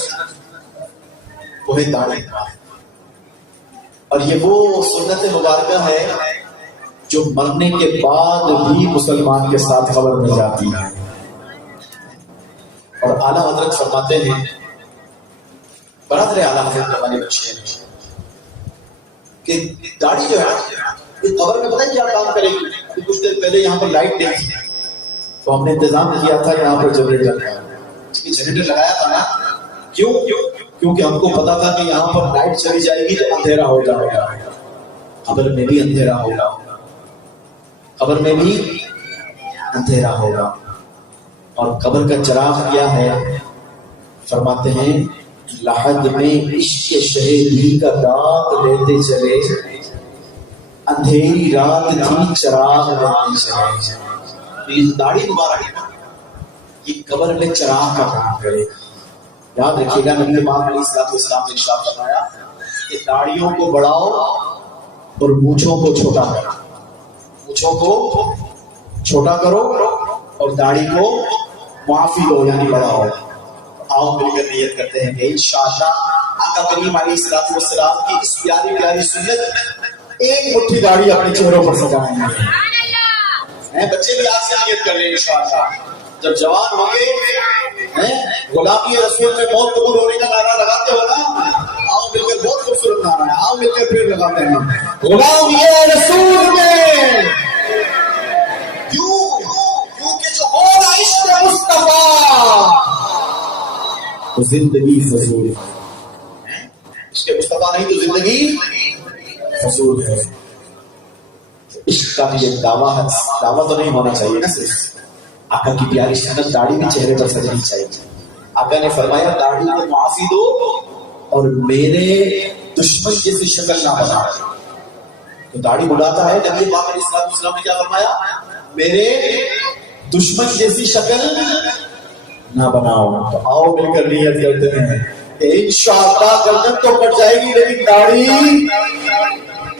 وہ ہے داڑھی، اور یہ وہ سنت مبارکہ ہے جو مرنے کے بعد بھی مسلمان کے ساتھ قبر میں جاتی ہے۔ اور اعلیٰ حضرت فرماتے ہیں، برادر اعلیٰ حضرت ہمارے بچے ہیں کہ داڑھی جو ہے یہ قبر میں پتہ ہے کیا کام کرے گی؟ کہ کچھ دیر پہلے یہاں پر لائٹ نہیں تھی تو ہم نے انتظام کیا تھا یہاں پر جنریٹر لگایا تھا نا، کیونکہ ہم کو پتا تھا کہ یہاں پر لائٹ چلی جائے گی تو اندھیرا ہو جائے گا، قبر میں بھی اندھیرا ہوگا، قبر میں بھی اندھیرا ہوگا۔ اور قبر کا چراغ کیا ہے؟ فرماتے ہیں لحد میں عشق شہیدی کا داغ لیتے چلے، اندھیری رات تھی چراغ لیتے چلے۔ یہ داڑھی مبارک یہ قبر میں چراغ کا کام کرے۔ یاد رکھیے گا نبی پاک علیہ الصلوۃ والسلام نے ارشاد فرمایا کہ داڑھیوں کو بڑھاؤ اور مونچھوں کو چھوٹا کرو، مونچھوں کو چھوٹا کرو اور داڑھی کو معافی دو یعنی بڑھاؤ۔ آؤ مل کر نیت کرتے ہیں کہ انشاءاللہ آقا کریم علیہ الصلوۃ والسلام کی اس پیاری پیاری سنت ایک مٹھی داڑھی اپنے چہروں پر سجائیں گے۔ بچے بھی آج سے نیت کر لیں انشاءاللہ، جب جوان ہوں گے غلامی رسول میں موت قبول ہونے کا نعرہ لگاتے ہو نا، آؤ مل کر، بہت خوبصورت نعرہ ہے، آؤ مل کر پھر لگاتے ہیں غلامی رسول میں، کیونکہ جو ہونا عشق مصطفیٰ تو زندگی فضول ہے، عشق مصطفیٰ نہیں تو زندگی فضول ہے۔ عشق کا بھی ایک دعویٰ تو نہیں ہونا چاہیے نا، صرف آقا کی پیاری سنت داڑھی بھی چہرے پر سجنی چاہیے۔ آقا نے فرمایا داڑھی کو معافی دو اور میرے دشمن جیسی شکل نہ بنا۔ تو داڑھی بلاتا ہے، نبی پاک علیہ الصلوۃ والسلام نے کیا فرمایا؟ میرے دشمن جیسی شکل نہ بناؤ. تو آؤ مل کر نیت کرتے ہیں کہ انشاءاللہ گردن تو کٹ جائے گی لیکن داڑھی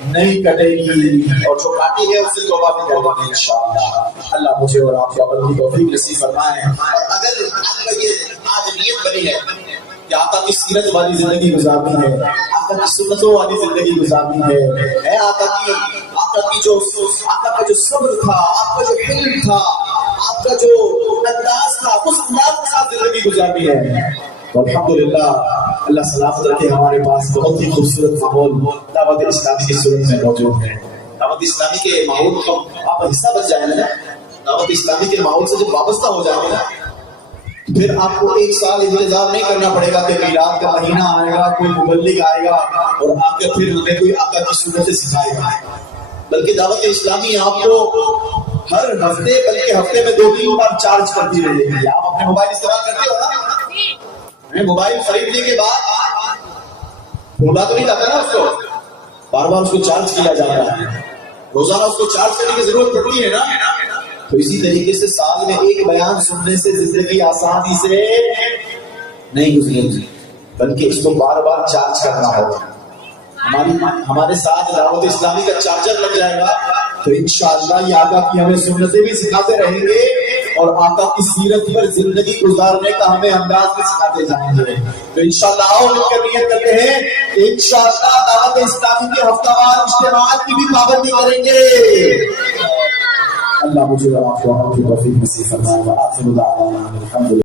نہیں کٹے گی، اور جو کاٹی ہے اس سے توبہ بھی کر دیں گے انشاءاللہ. اللہ مجھے اور آپ کو عمل کی توفیق نصیب فرمائے. اور اگر آپ کا یہ آج نیت بنی ہے کہ آقا کی سیرت والی زندگی گزارنی ہے، آقا کی سنتوں والی زندگی گزارنی ہے، آقا کا جو صبر تھا، آپ کا جو حلم تھا، آپ کا جو انداز تھا، اس انداز کے ساتھ زندگی گزارنی ہے، تو الحمدللہ اللہ سلامت رکھے ہمارے پاس بہت ہی خوبصورت ماحول دعوت اسلامی کی صورت میں موجود ہے. دعوت اسلامی کے ماحول کو آپ حصہ بن جائیں نا، دعوت اسلامی کے ماحول سے جب وابستہ ہو جائیں گے نا، پھر آپ کو ایک سال انتظار نہیں کرنا پڑے گا کہ میلاد کا مہینہ آئے گا، کوئی مبلغ آئے گا اور آ کر پھر ہمیں کوئی آقا کی سنتیں سکھائے گا، بلکہ دعوت اسلامی آپ کو ہر ہفتے بلکہ ہفتے میں 2-3 بار چارج کرتی رہے گی. آپ اپنے موبائل استعمال کرتے ہو نا، موبائل خریدنے کے بعد بولا تو نہیں جاتا نا، اس کو بار بار اس کو چارج کیا جاتا ہے، روزانہ اس کو چارج کرنے کی ضرورت پڑتی ہے نا. تو اسی طریقے سے سال میں ایک بیان سننے سے زندگی آسانی سے نہیں گزرے گی، بلکہ اس کو بار بار چارج کرنا ہوگا. ہمارے ساتھ دعوت اسلامی کا چارجر لگ جائے گا تو انشاءاللہ یہ آقا کی ہمیں سنتیں بھی سکھاتے رہیں گے اور آقا کی سیرت پر زندگی گزارنے کا ہمیں انداز بھی سکھاتے جائیں گے. تو انشاءاللہ آؤ مل کر نیت کرتے ہیں کہ انشاءاللہ دعوت اسلامی کے ہفتہ وار اجتماعات کی بھی پابندی کریں گے. اللہ مجھے اور آپ کو توفیق نصیب فرمائے. وآخر دعوانا الحمدللہ.